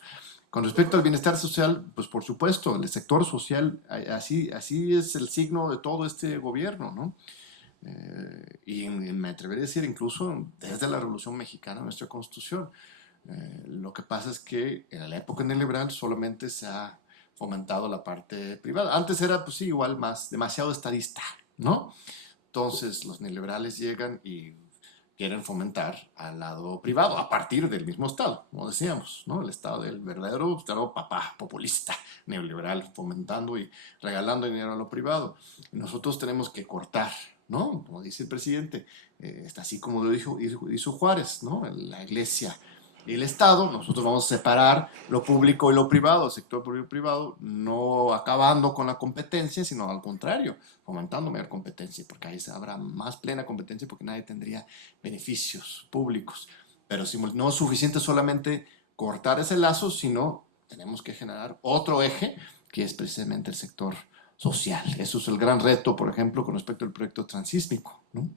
Con respecto al bienestar social, pues por supuesto, el sector social, así es el signo de todo este gobierno, ¿no? Y me atrevería a decir incluso desde la Revolución Mexicana, nuestra Constitución. Lo que pasa es que en la época neoliberal solamente se ha fomentado la parte privada. Antes era, pues sí, igual más, demasiado estadista, ¿no? Entonces los neoliberales llegan y quieren fomentar al lado privado a partir del mismo Estado, como decíamos, ¿no? El Estado del verdadero Estado papá, populista, neoliberal, fomentando y regalando dinero a lo privado. Y nosotros tenemos que cortar, ¿no? Como dice el presidente, está así como lo hizo Juárez, ¿no? La iglesia y el Estado, nosotros vamos a separar lo público y lo privado, el sector público y privado, no acabando con la competencia, sino al contrario, fomentando mayor competencia, porque ahí habrá más plena competencia, porque nadie tendría beneficios públicos. Pero si no es suficiente solamente cortar ese lazo, sino tenemos que generar otro eje, que es precisamente el sector social. Eso es el gran reto, por ejemplo, con respecto al proyecto transísmico, ¿no?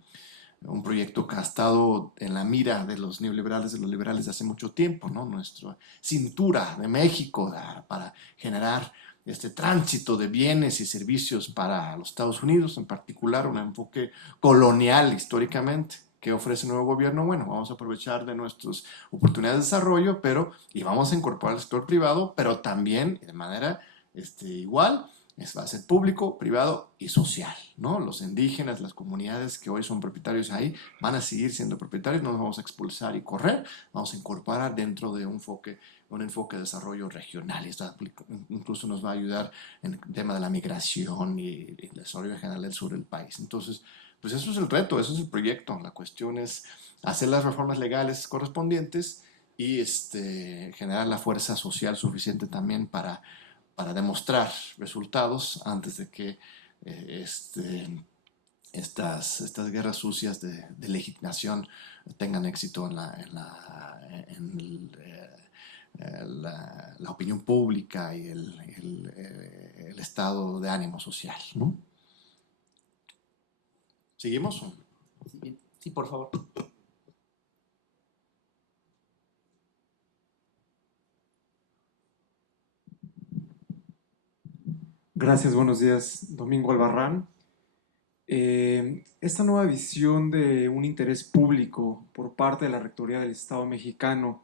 Un proyecto que ha estado en la mira de los neoliberales, de los liberales de hace mucho tiempo, ¿no? Nuestra cintura de México para generar este tránsito de bienes y servicios para los Estados Unidos, en particular un enfoque colonial históricamente. ¿Qué ofrece el nuevo gobierno? Bueno, vamos a aprovechar de nuestras oportunidades de desarrollo, y vamos a incorporar el sector privado, pero también de manera igual, va a ser público, privado y social, ¿no? Los indígenas, las comunidades que hoy son propietarios ahí, van a seguir siendo propietarios, no los vamos a expulsar y correr, vamos a incorporar dentro de un enfoque de desarrollo regional. Esto incluso nos va a ayudar en el tema de la migración y el desarrollo en general del sur del país. Entonces, pues eso es el reto, eso es el proyecto. La cuestión es hacer las reformas legales correspondientes y generar la fuerza social suficiente también para demostrar resultados antes de que estas guerras sucias de legitimación tengan éxito en la opinión pública y el estado de ánimo social, ¿no? ¿Seguimos? Sí, por favor. Gracias, buenos días. Domingo Albarrán. Esta nueva visión de un interés público por parte de la Rectoría del Estado mexicano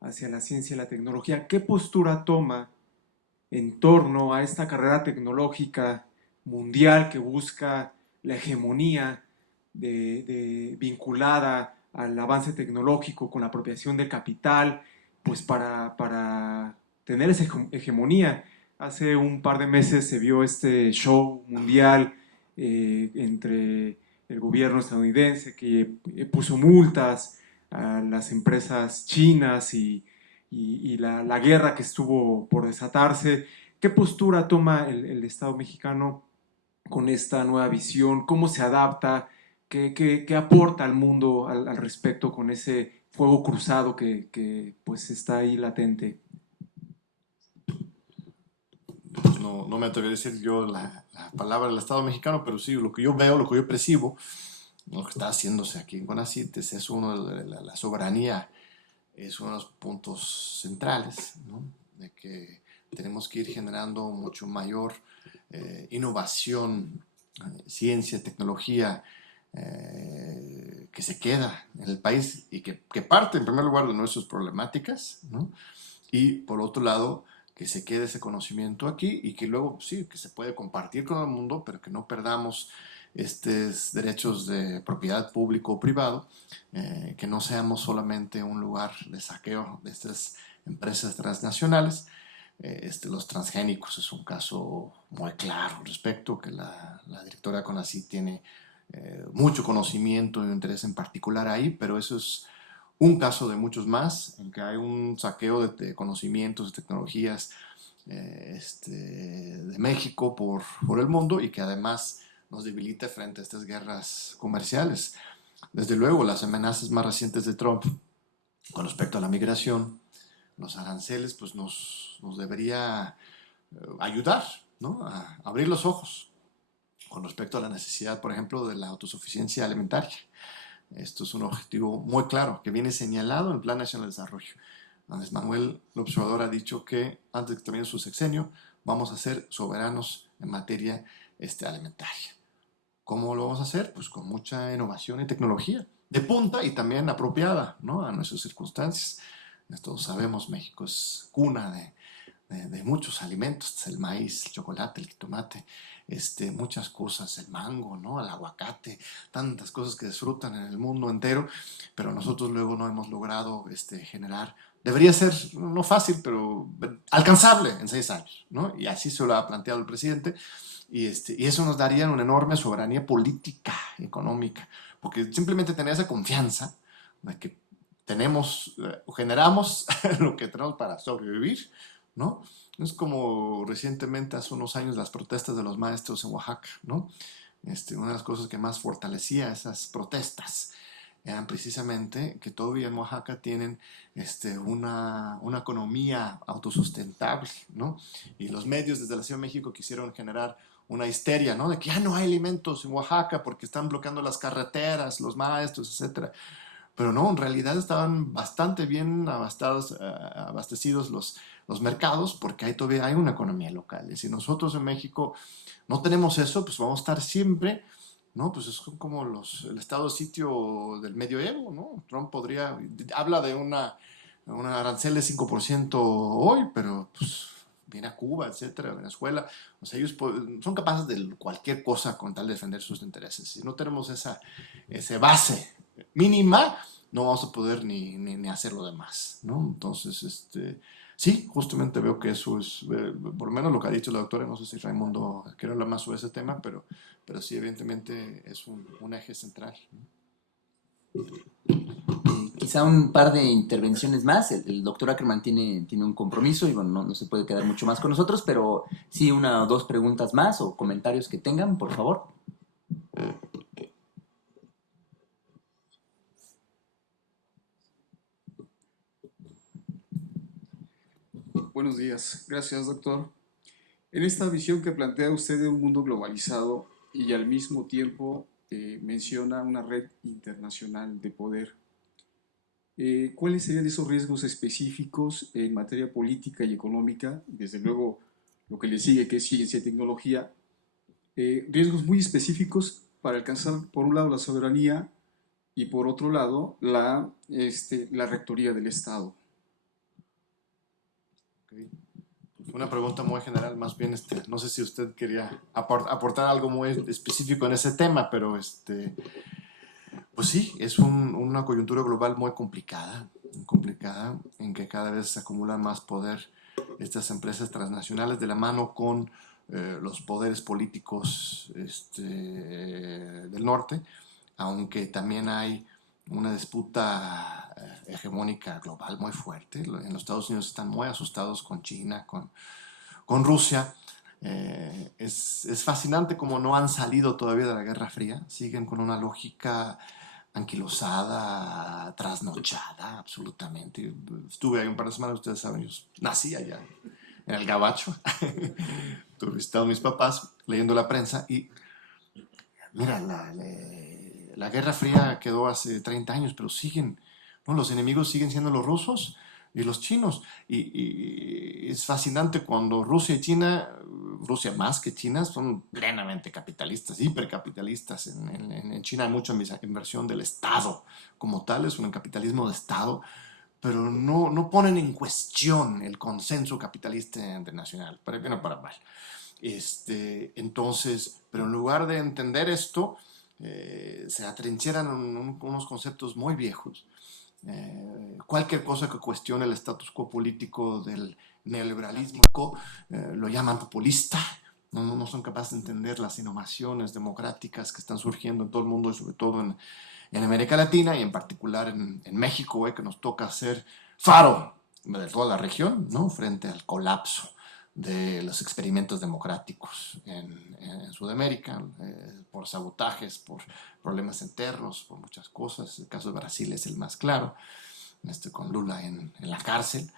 hacia la ciencia y la tecnología, ¿qué postura toma en torno a esta carrera tecnológica mundial que busca la hegemonía vinculada al avance tecnológico con la apropiación del capital, pues para tener esa hegemonía? Hace un par de meses se vio este show mundial entre el gobierno estadounidense que puso multas a las empresas chinas y y la guerra que estuvo por desatarse. ¿Qué postura toma el Estado mexicano con esta nueva visión? ¿Cómo se adapta? ¿Qué aporta al mundo al respecto con ese fuego cruzado que pues está ahí latente? Pues no me atrevería a decir yo la palabra del Estado mexicano, pero sí, lo que yo veo, lo que yo percibo, lo que está haciéndose aquí en CONACYT es uno de la soberanía, es uno de los puntos centrales, ¿no? De que tenemos que ir generando mucho mayor innovación, ciencia, tecnología, que se queda en el país y que parte en primer lugar de nuestras problemáticas, ¿no? Y por otro lado, que se quede ese conocimiento aquí y que luego sí, que se puede compartir con el mundo, pero que no perdamos estos derechos de propiedad público o privado, que no seamos solamente un lugar de saqueo de estas empresas transnacionales. Los transgénicos es un caso muy claro al respecto, que la directora CONACYT tiene mucho conocimiento y interés en particular ahí, pero eso es un caso de muchos más, en que hay un saqueo de conocimientos, de tecnologías de México por el mundo y que además nos debilita frente a estas guerras comerciales. Desde luego, las amenazas más recientes de Trump con respecto a la migración, los aranceles, pues nos debería ayudar, ¿no? A abrir los ojos con respecto a la necesidad, por ejemplo, de la autosuficiencia alimentaria. Esto es un objetivo muy claro que viene señalado en el Plan Nacional de Desarrollo. Andrés Manuel López Obrador ha dicho que antes de que termine su sexenio vamos a ser soberanos en materia alimentaria. ¿Cómo lo vamos a hacer? Pues con mucha innovación y tecnología de punta y también apropiada, ¿no?, a nuestras circunstancias. Todos sabemos, México es cuna de muchos alimentos, el maíz, el chocolate, el jitomate, muchas cosas, el mango, ¿no?, el aguacate, tantas cosas que disfrutan en el mundo entero, pero nosotros luego no hemos logrado generar. Debería ser, no fácil, pero alcanzable en 6 años, ¿no? Y así se lo ha planteado el presidente, y eso nos daría una enorme soberanía política, económica, porque simplemente tener esa confianza de que generamos lo que tenemos para sobrevivir, ¿no? Es como recientemente, hace unos años, las protestas de los maestros en Oaxaca, ¿no? Una de las cosas que más fortalecía esas protestas eran precisamente que todavía en Oaxaca tienen una economía autosustentable, ¿no? Y los medios desde la Ciudad de México quisieron generar una histeria, ¿no?, de que ya no hay alimentos en Oaxaca porque están bloqueando las carreteras, los maestros, etc. Pero no, en realidad estaban bastante bien abastecidos los mercados, porque ahí todavía hay una economía local. Y si nosotros en México no tenemos eso, pues vamos a estar siempre, ¿no? Pues es como el estado de sitio del medioevo, ¿no? Trump habla de una arancel de 5% hoy, pero pues viene a Cuba, etcétera, Venezuela. O sea, ellos son capaces de cualquier cosa con tal de defender sus intereses. Si no tenemos esa base mínima, no vamos a poder ni hacer lo demás, ¿no? Entonces, sí, justamente veo que eso es, por lo menos lo que ha dicho la doctora, no sé si Raimundo quiere hablar más sobre ese tema, pero sí, evidentemente es un eje central, ¿no? Quizá un par de intervenciones más. El doctor Ackerman tiene un compromiso y bueno, no se puede quedar mucho más con nosotros, pero sí, 1 o 2 preguntas más o comentarios que tengan, por favor. Buenos días, gracias doctor. En esta visión que plantea usted de un mundo globalizado y al mismo tiempo menciona una red internacional de poder, ¿cuáles serían esos riesgos específicos en materia política y económica? Desde luego lo que le sigue, que es ciencia y tecnología, riesgos muy específicos para alcanzar por un lado la soberanía y por otro lado la rectoría del Estado. Okay. Una pregunta muy general, más bien, no sé si usted quería aportar algo muy específico en ese tema, pero pues sí, es una coyuntura global muy complicada, en que cada vez se acumula más poder estas empresas transnacionales de la mano con los poderes políticos del norte, aunque también hay una disputa hegemónica global muy fuerte. En los Estados Unidos están muy asustados con China, con Rusia. Es fascinante como no han salido todavía de la Guerra Fría, siguen con una lógica anquilosada, trasnochada, absolutamente. Estuve ahí un par de semanas, ustedes saben, yo nací allá, en el Gabacho. Estuve visitando a mis papás, leyendo la prensa y mira, la Guerra Fría quedó hace 30 años, pero siguen, ¿no? Los enemigos siguen siendo los rusos y los chinos. Y es fascinante cuando Rusia y China, Rusia más que China, son plenamente capitalistas, hipercapitalistas. En China hay mucha inversión del Estado como tal, es un capitalismo de Estado, pero no ponen en cuestión el consenso capitalista internacional, para bien o para mal. Entonces, pero en lugar de entender esto, se atrincheran en unos conceptos muy viejos. Cualquier cosa que cuestione el status quo político del neoliberalismo lo llaman populista. No son capaces de entender las innovaciones democráticas que están surgiendo en todo el mundo y sobre todo en América Latina y en particular en México, que nos toca ser faro de toda la región, ¿no? Frente al colapso de los experimentos democráticos en Sudamérica, por sabotajes, por problemas internos, por muchas cosas. El caso de Brasil es el más claro, con Lula en la cárcel.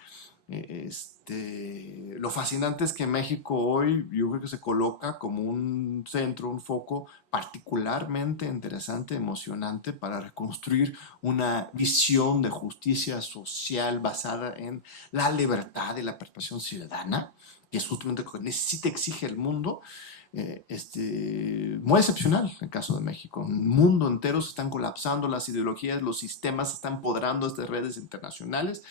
Lo fascinante es que México hoy yo creo que se coloca como un centro, un foco particularmente interesante, emocionante para reconstruir una visión de justicia social basada en la libertad y la participación ciudadana, que es justamente lo que necesita, exige el mundo. Muy excepcional el caso de México. En el mundo entero se están colapsando las ideologías, los sistemas se están empoderando de estas redes internacionales.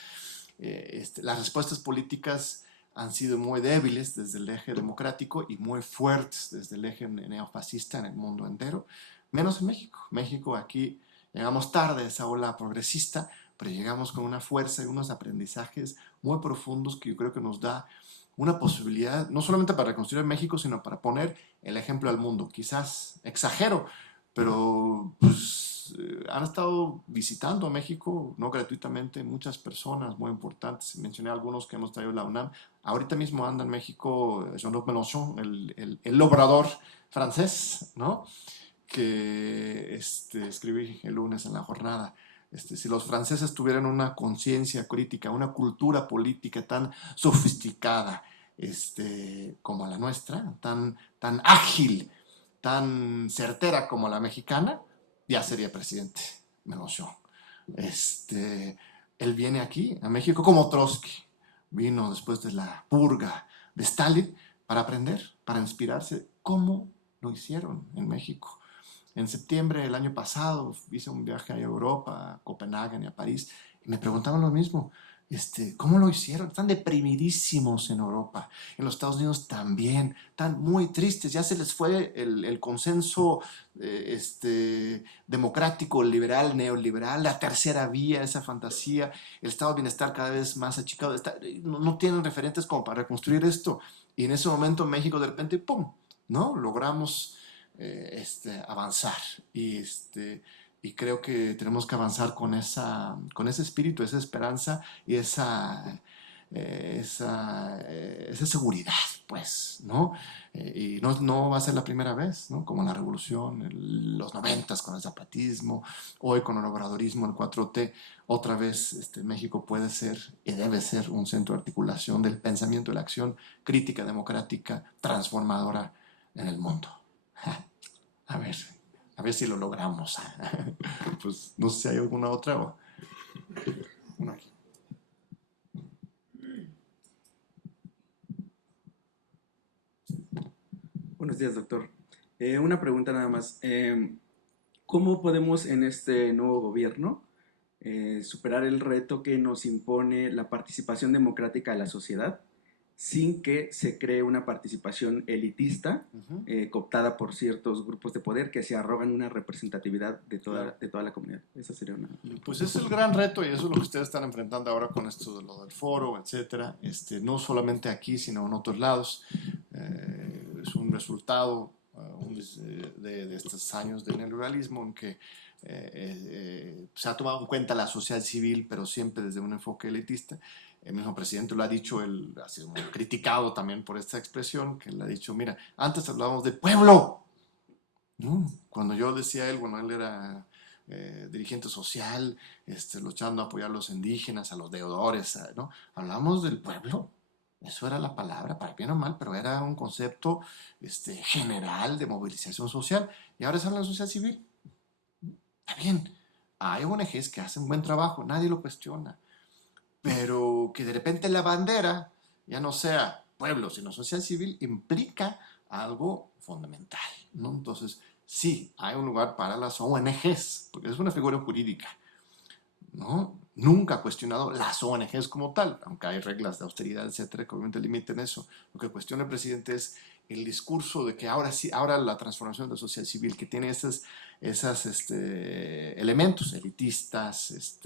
Las respuestas políticas han sido muy débiles desde el eje democrático y muy fuertes desde el eje neofascista en el mundo entero, menos en México. México, aquí llegamos tarde a esa ola progresista, pero llegamos con una fuerza y unos aprendizajes muy profundos que yo creo que nos da una posibilidad, no solamente para reconstruir México, sino para poner el ejemplo al mundo. Quizás exagero, pero pues han estado visitando México, no gratuitamente, muchas personas muy importantes. Mencioné algunos que hemos traído la UNAM. Ahorita mismo anda en México Jean-Luc Mélenchon, el obrador francés, ¿no? Que escribí el lunes en la jornada. Si los franceses tuvieran una conciencia crítica, una cultura política tan sofisticada como la nuestra, tan ágil, tan certera como la mexicana, ya sería presidente Mélenchon. Él viene aquí, a México, como Trotsky. Vino después de la purga de Stalin para aprender, para inspirarse. ¿Cómo lo hicieron en México? En septiembre del año pasado hice un viaje a Europa, a Copenhague y a París, y me preguntaban lo mismo. ¿Cómo lo hicieron? Están deprimidísimos en Europa. En los Estados Unidos también. Están muy tristes. Ya se les fue el consenso democrático, liberal, neoliberal, la tercera vía, esa fantasía, el estado de bienestar cada vez más achicado. No tienen referentes como para reconstruir esto. Y en ese momento en México de repente, ¡pum!, ¿no? Logramos avanzar. Y creo que tenemos que avanzar con ese espíritu, esa esperanza y esa seguridad, pues, ¿no? Y no va a ser la primera vez, ¿no? Como la revolución, los 90s con el zapatismo, hoy con el obradorismo, el 4T, otra vez México puede ser y debe ser un centro de articulación del pensamiento y la acción crítica, democrática, transformadora en el mundo. A ver si lo logramos. Pues no sé si hay alguna otra o una aquí. Buenos días, doctor. Una pregunta nada más. ¿Cómo podemos en este nuevo gobierno superar el reto que nos impone la participación democrática de la sociedad sin que se cree una participación elitista, cooptada por ciertos grupos de poder que se arrogan una representatividad de toda la comunidad? Esa sería una pues es el gran reto y eso es lo que ustedes están enfrentando ahora con esto de lo del foro, etcétera. No solamente aquí, sino en otros lados. Es un resultado de estos años de neoliberalismo en que se ha tomado en cuenta la sociedad civil, pero siempre desde un enfoque elitista. El mismo presidente lo ha dicho, él ha sido muy criticado también por esta expresión, que él ha dicho, mira, antes hablábamos de pueblo, ¿no? Cuando yo decía a él, bueno, él era dirigente social, luchando a apoyar a los indígenas, a los deudores, ¿no? Hablamos del pueblo. Eso era la palabra, para bien o mal, pero era un concepto general de movilización social. Y ahora se habla de la sociedad civil. Está bien, hay ONGs que hacen buen trabajo, nadie lo cuestiona. Pero que de repente la bandera ya no sea pueblo, sino sociedad civil, implica algo fundamental, ¿no? Entonces, sí, hay un lugar para las ONGs, porque es una figura jurídica, ¿no? Nunca ha cuestionado las ONGs como tal, aunque hay reglas de austeridad, etcétera, que obviamente limiten eso. Lo que cuestiona el presidente es el discurso de que ahora sí, ahora la transformación de la sociedad civil, que tiene esos elementos elitistas,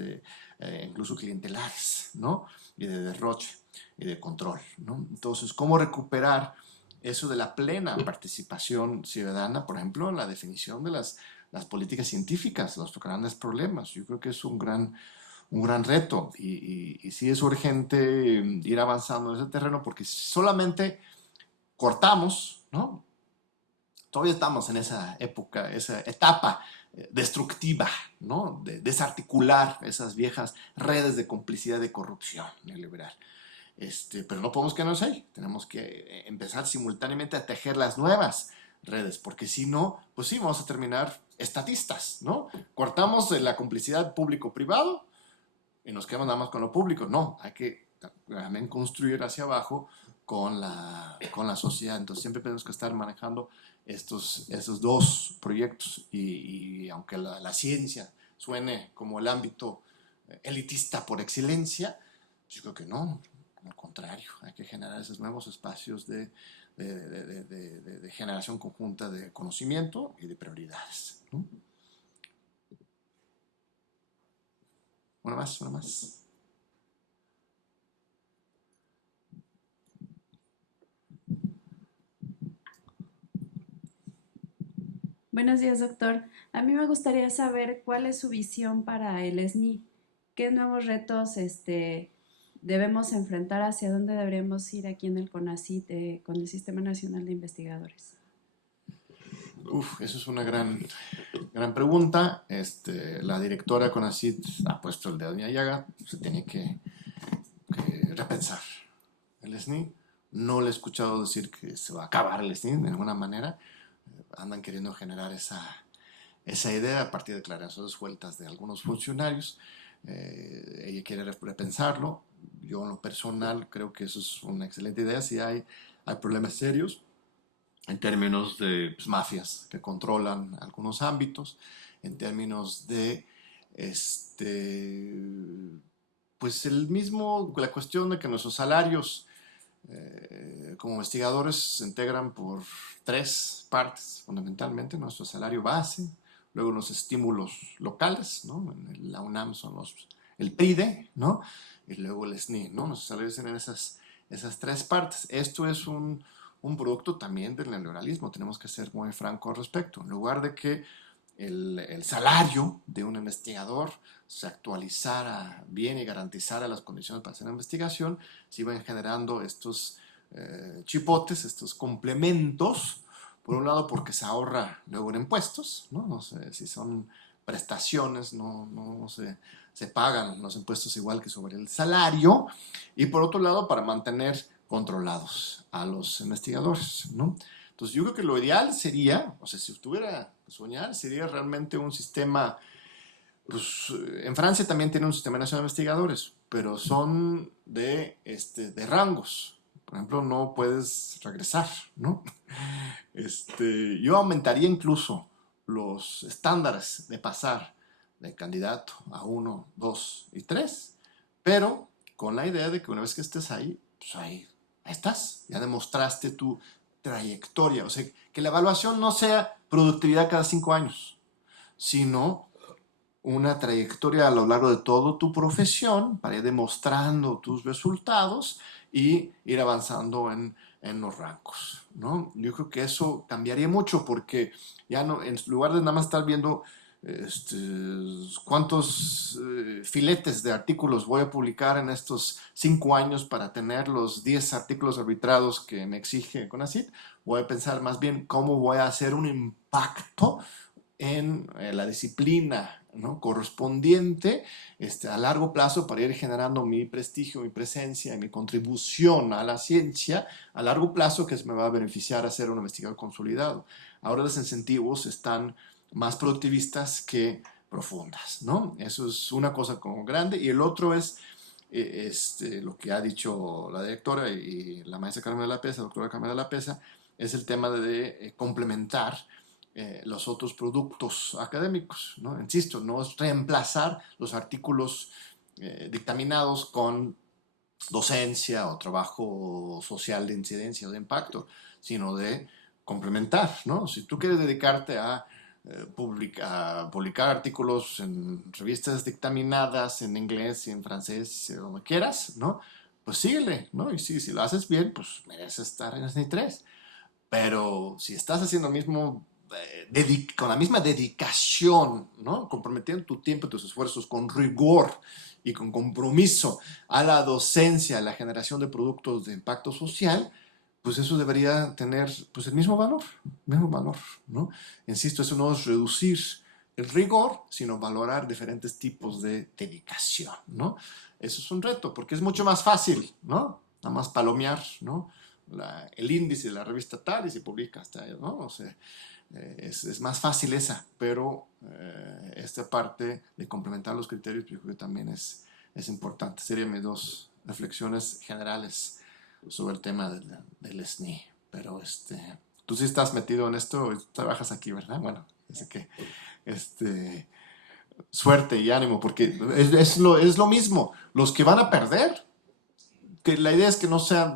incluso clientelares, ¿no? Y de derroche y de control, ¿no? Entonces, ¿cómo recuperar eso de la plena participación ciudadana, por ejemplo, en la definición de las políticas científicas, los grandes problemas? Yo creo que es un gran reto y sí es urgente ir avanzando en ese terreno, porque solamente cortamos, ¿no? Todavía estamos en esa época, esa etapa destructiva, ¿no? De desarticular esas viejas redes de complicidad y de corrupción neoliberal. Pero no podemos quedarnos ahí, tenemos que empezar simultáneamente a tejer las nuevas redes, porque si no, pues sí, vamos a terminar estatistas, ¿no? Cortamos la complicidad público-privado y nos quedamos nada más con lo público. No, hay que también construir hacia abajo con la sociedad. Entonces siempre tenemos que estar manejando estos dos proyectos y aunque la ciencia suene como el ámbito elitista por excelencia, yo creo que no, al contrario, hay que generar esos nuevos espacios de generación conjunta de conocimiento y de prioridades, ¿no? Una más. Buenos días, doctor. A mí me gustaría saber cuál es su visión para el SNI. ¿Qué nuevos retos debemos enfrentar? ¿Hacia dónde deberíamos ir aquí en el CONACYT con el Sistema Nacional de Investigadores? Eso es una gran pregunta. La directora de CONACYT ha puesto el dedo en la llaga. Se tiene que repensar el SNI. No le he escuchado decir que se va a acabar el SNI de ninguna manera. Andan queriendo generar esa idea a partir de declaraciones sueltas de algunos funcionarios. Ella quiere repensarlo. Yo en lo personal creo que eso es una excelente idea. Si hay problemas serios en términos de mafias que controlan algunos ámbitos, en términos de pues la cuestión de que nuestros salarios como investigadores se integran por 3 partes fundamentalmente: nuestro salario base, luego los estímulos locales, ¿no? En la UNAM son el PRIDE, ¿no? Y luego el SNI, ¿no? Nuestros salarios tienen esas 3 partes. Esto es un producto también del neoliberalismo, tenemos que ser muy francos al respecto. En lugar de que el salario de un investigador se actualizara bien y garantizara las condiciones para hacer una investigación, se iban generando estos chipotes, estos complementos, por un lado porque se ahorra luego en impuestos, ¿no? No sé si son prestaciones, no se pagan los impuestos igual que sobre el salario, y por otro lado para mantener controlados a los investigadores, ¿no? Entonces yo creo que lo ideal sería, o sea, si estuviera que soñar, sería realmente un sistema, pues en Francia también tiene un sistema nacional de investigadores, pero son de rangos. Por ejemplo, no puedes regresar, ¿no? Yo aumentaría incluso los estándares de pasar de candidato a 1, 2 y 3, pero con la idea de que una vez que estés ahí, pues ahí estás, ya demostraste tu trayectoria. O sea, que la evaluación no sea productividad cada 5 años, sino una trayectoria a lo largo de toda tu profesión para ir demostrando tus resultados y ir avanzando en los rangos, ¿no? Yo creo que eso cambiaría mucho, porque ya no, en lugar de nada más estar viendo cuántos filetes de artículos voy a publicar en estos 5 años para tener los 10 artículos arbitrados que me exige CONACYT. Voy a pensar más bien cómo voy a hacer un impacto en la disciplina, ¿no?, correspondiente a largo plazo para ir generando mi prestigio, mi presencia y mi contribución a la ciencia a largo plazo, que me va a beneficiar a ser un investigador consolidado. Ahora los incentivos están más productivistas que profundas, ¿no? Eso es una cosa como grande. Y el otro es lo que ha dicho la directora y la maestra Carmen de la Pesa, doctora Carmen de la Pesa, es el tema de complementar los otros productos académicos, ¿no? Insisto, no es reemplazar los artículos dictaminados con docencia o trabajo social de incidencia o de impacto, sino de complementar, ¿no? Si tú quieres dedicarte a publicar artículos en revistas dictaminadas en inglés y en francés, donde quieras, ¿no?, pues síguele, ¿no? Y si lo haces bien, pues mereces estar en SNI 3. Pero si estás haciendo lo mismo con la misma dedicación, ¿no?, comprometiendo tu tiempo y tus esfuerzos con rigor y con compromiso a la docencia, a la generación de productos de impacto social, pues eso debería tener pues el mismo valor, ¿no? Insisto, eso no es reducir el rigor, sino valorar diferentes tipos de dedicación, ¿no? Eso es un reto, porque es mucho más fácil, ¿no?, nada más palomear, ¿no?, el índice de la revista tal y se publica hasta ahí, ¿no? O sea, es más fácil esa, pero esta parte de complementar los criterios, yo creo que también es importante. Serían mis 2 reflexiones generales sobre el tema del SNI. Pero tú sí estás metido en esto, trabajas aquí, ¿verdad? Bueno, así que suerte y ánimo, porque es lo mismo. Los que van a perder, que la idea es que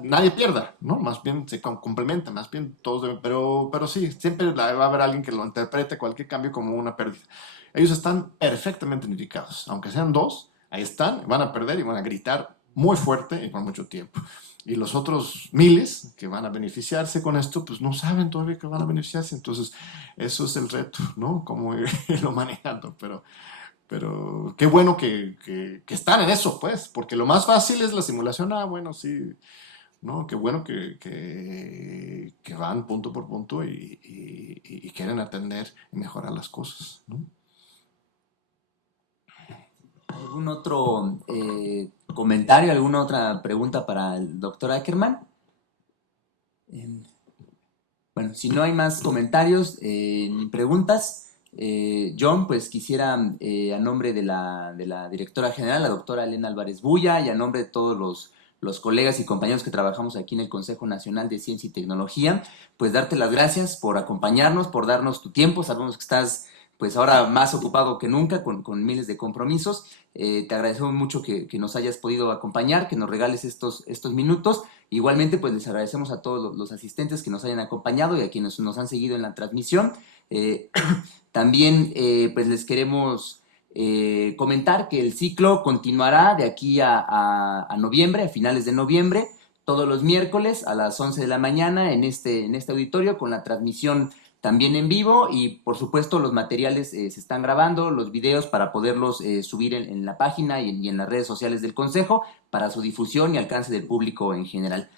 nadie pierda, ¿no? Más bien se complementa, más bien todos deben, pero sí, siempre va a haber alguien que lo interprete cualquier cambio como una pérdida. Ellos están perfectamente indicados, aunque sean 2, ahí están, van a perder y van a gritar muy fuerte y por mucho tiempo. Y los otros miles que van a beneficiarse con esto, pues no saben todavía que van a beneficiarse. Entonces, eso es el reto, ¿no? Cómo irlo manejando. Pero qué bueno que están en eso, pues, porque lo más fácil es la simulación. Bueno, sí, ¿no? Qué bueno que van punto por punto y quieren atender y mejorar las cosas, ¿no? ¿Algún otro comentario, alguna otra pregunta para el doctor Ackerman? Bueno, si no hay más comentarios ni preguntas, John, pues quisiera, a nombre de la directora general, la doctora Elena Álvarez Bulla, y a nombre de todos los colegas y compañeros que trabajamos aquí en el Consejo Nacional de Ciencia y Tecnología, pues darte las gracias por acompañarnos, por darnos tu tiempo. Sabemos que estás pues ahora más ocupado que nunca con miles de compromisos. Te agradecemos mucho que nos hayas podido acompañar, que nos regales estos minutos. Igualmente, pues les agradecemos a todos los asistentes que nos hayan acompañado y a quienes nos han seguido en la transmisión. También pues les queremos comentar que el ciclo continuará de aquí a noviembre, a finales de noviembre, todos los miércoles a las 11 de la mañana en este auditorio, con la transmisión también en vivo, y por supuesto los materiales se están grabando, los videos, para poderlos subir en la página y en las redes sociales del Consejo para su difusión y alcance del público en general.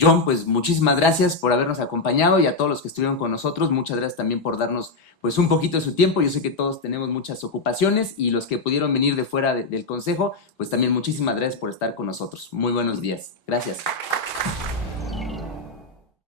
John, pues muchísimas gracias por habernos acompañado, y a todos los que estuvieron con nosotros, muchas gracias también por darnos pues un poquito de su tiempo. Yo sé que todos tenemos muchas ocupaciones, y los que pudieron venir de fuera del Consejo, pues también muchísimas gracias por estar con nosotros. Muy buenos días. Gracias.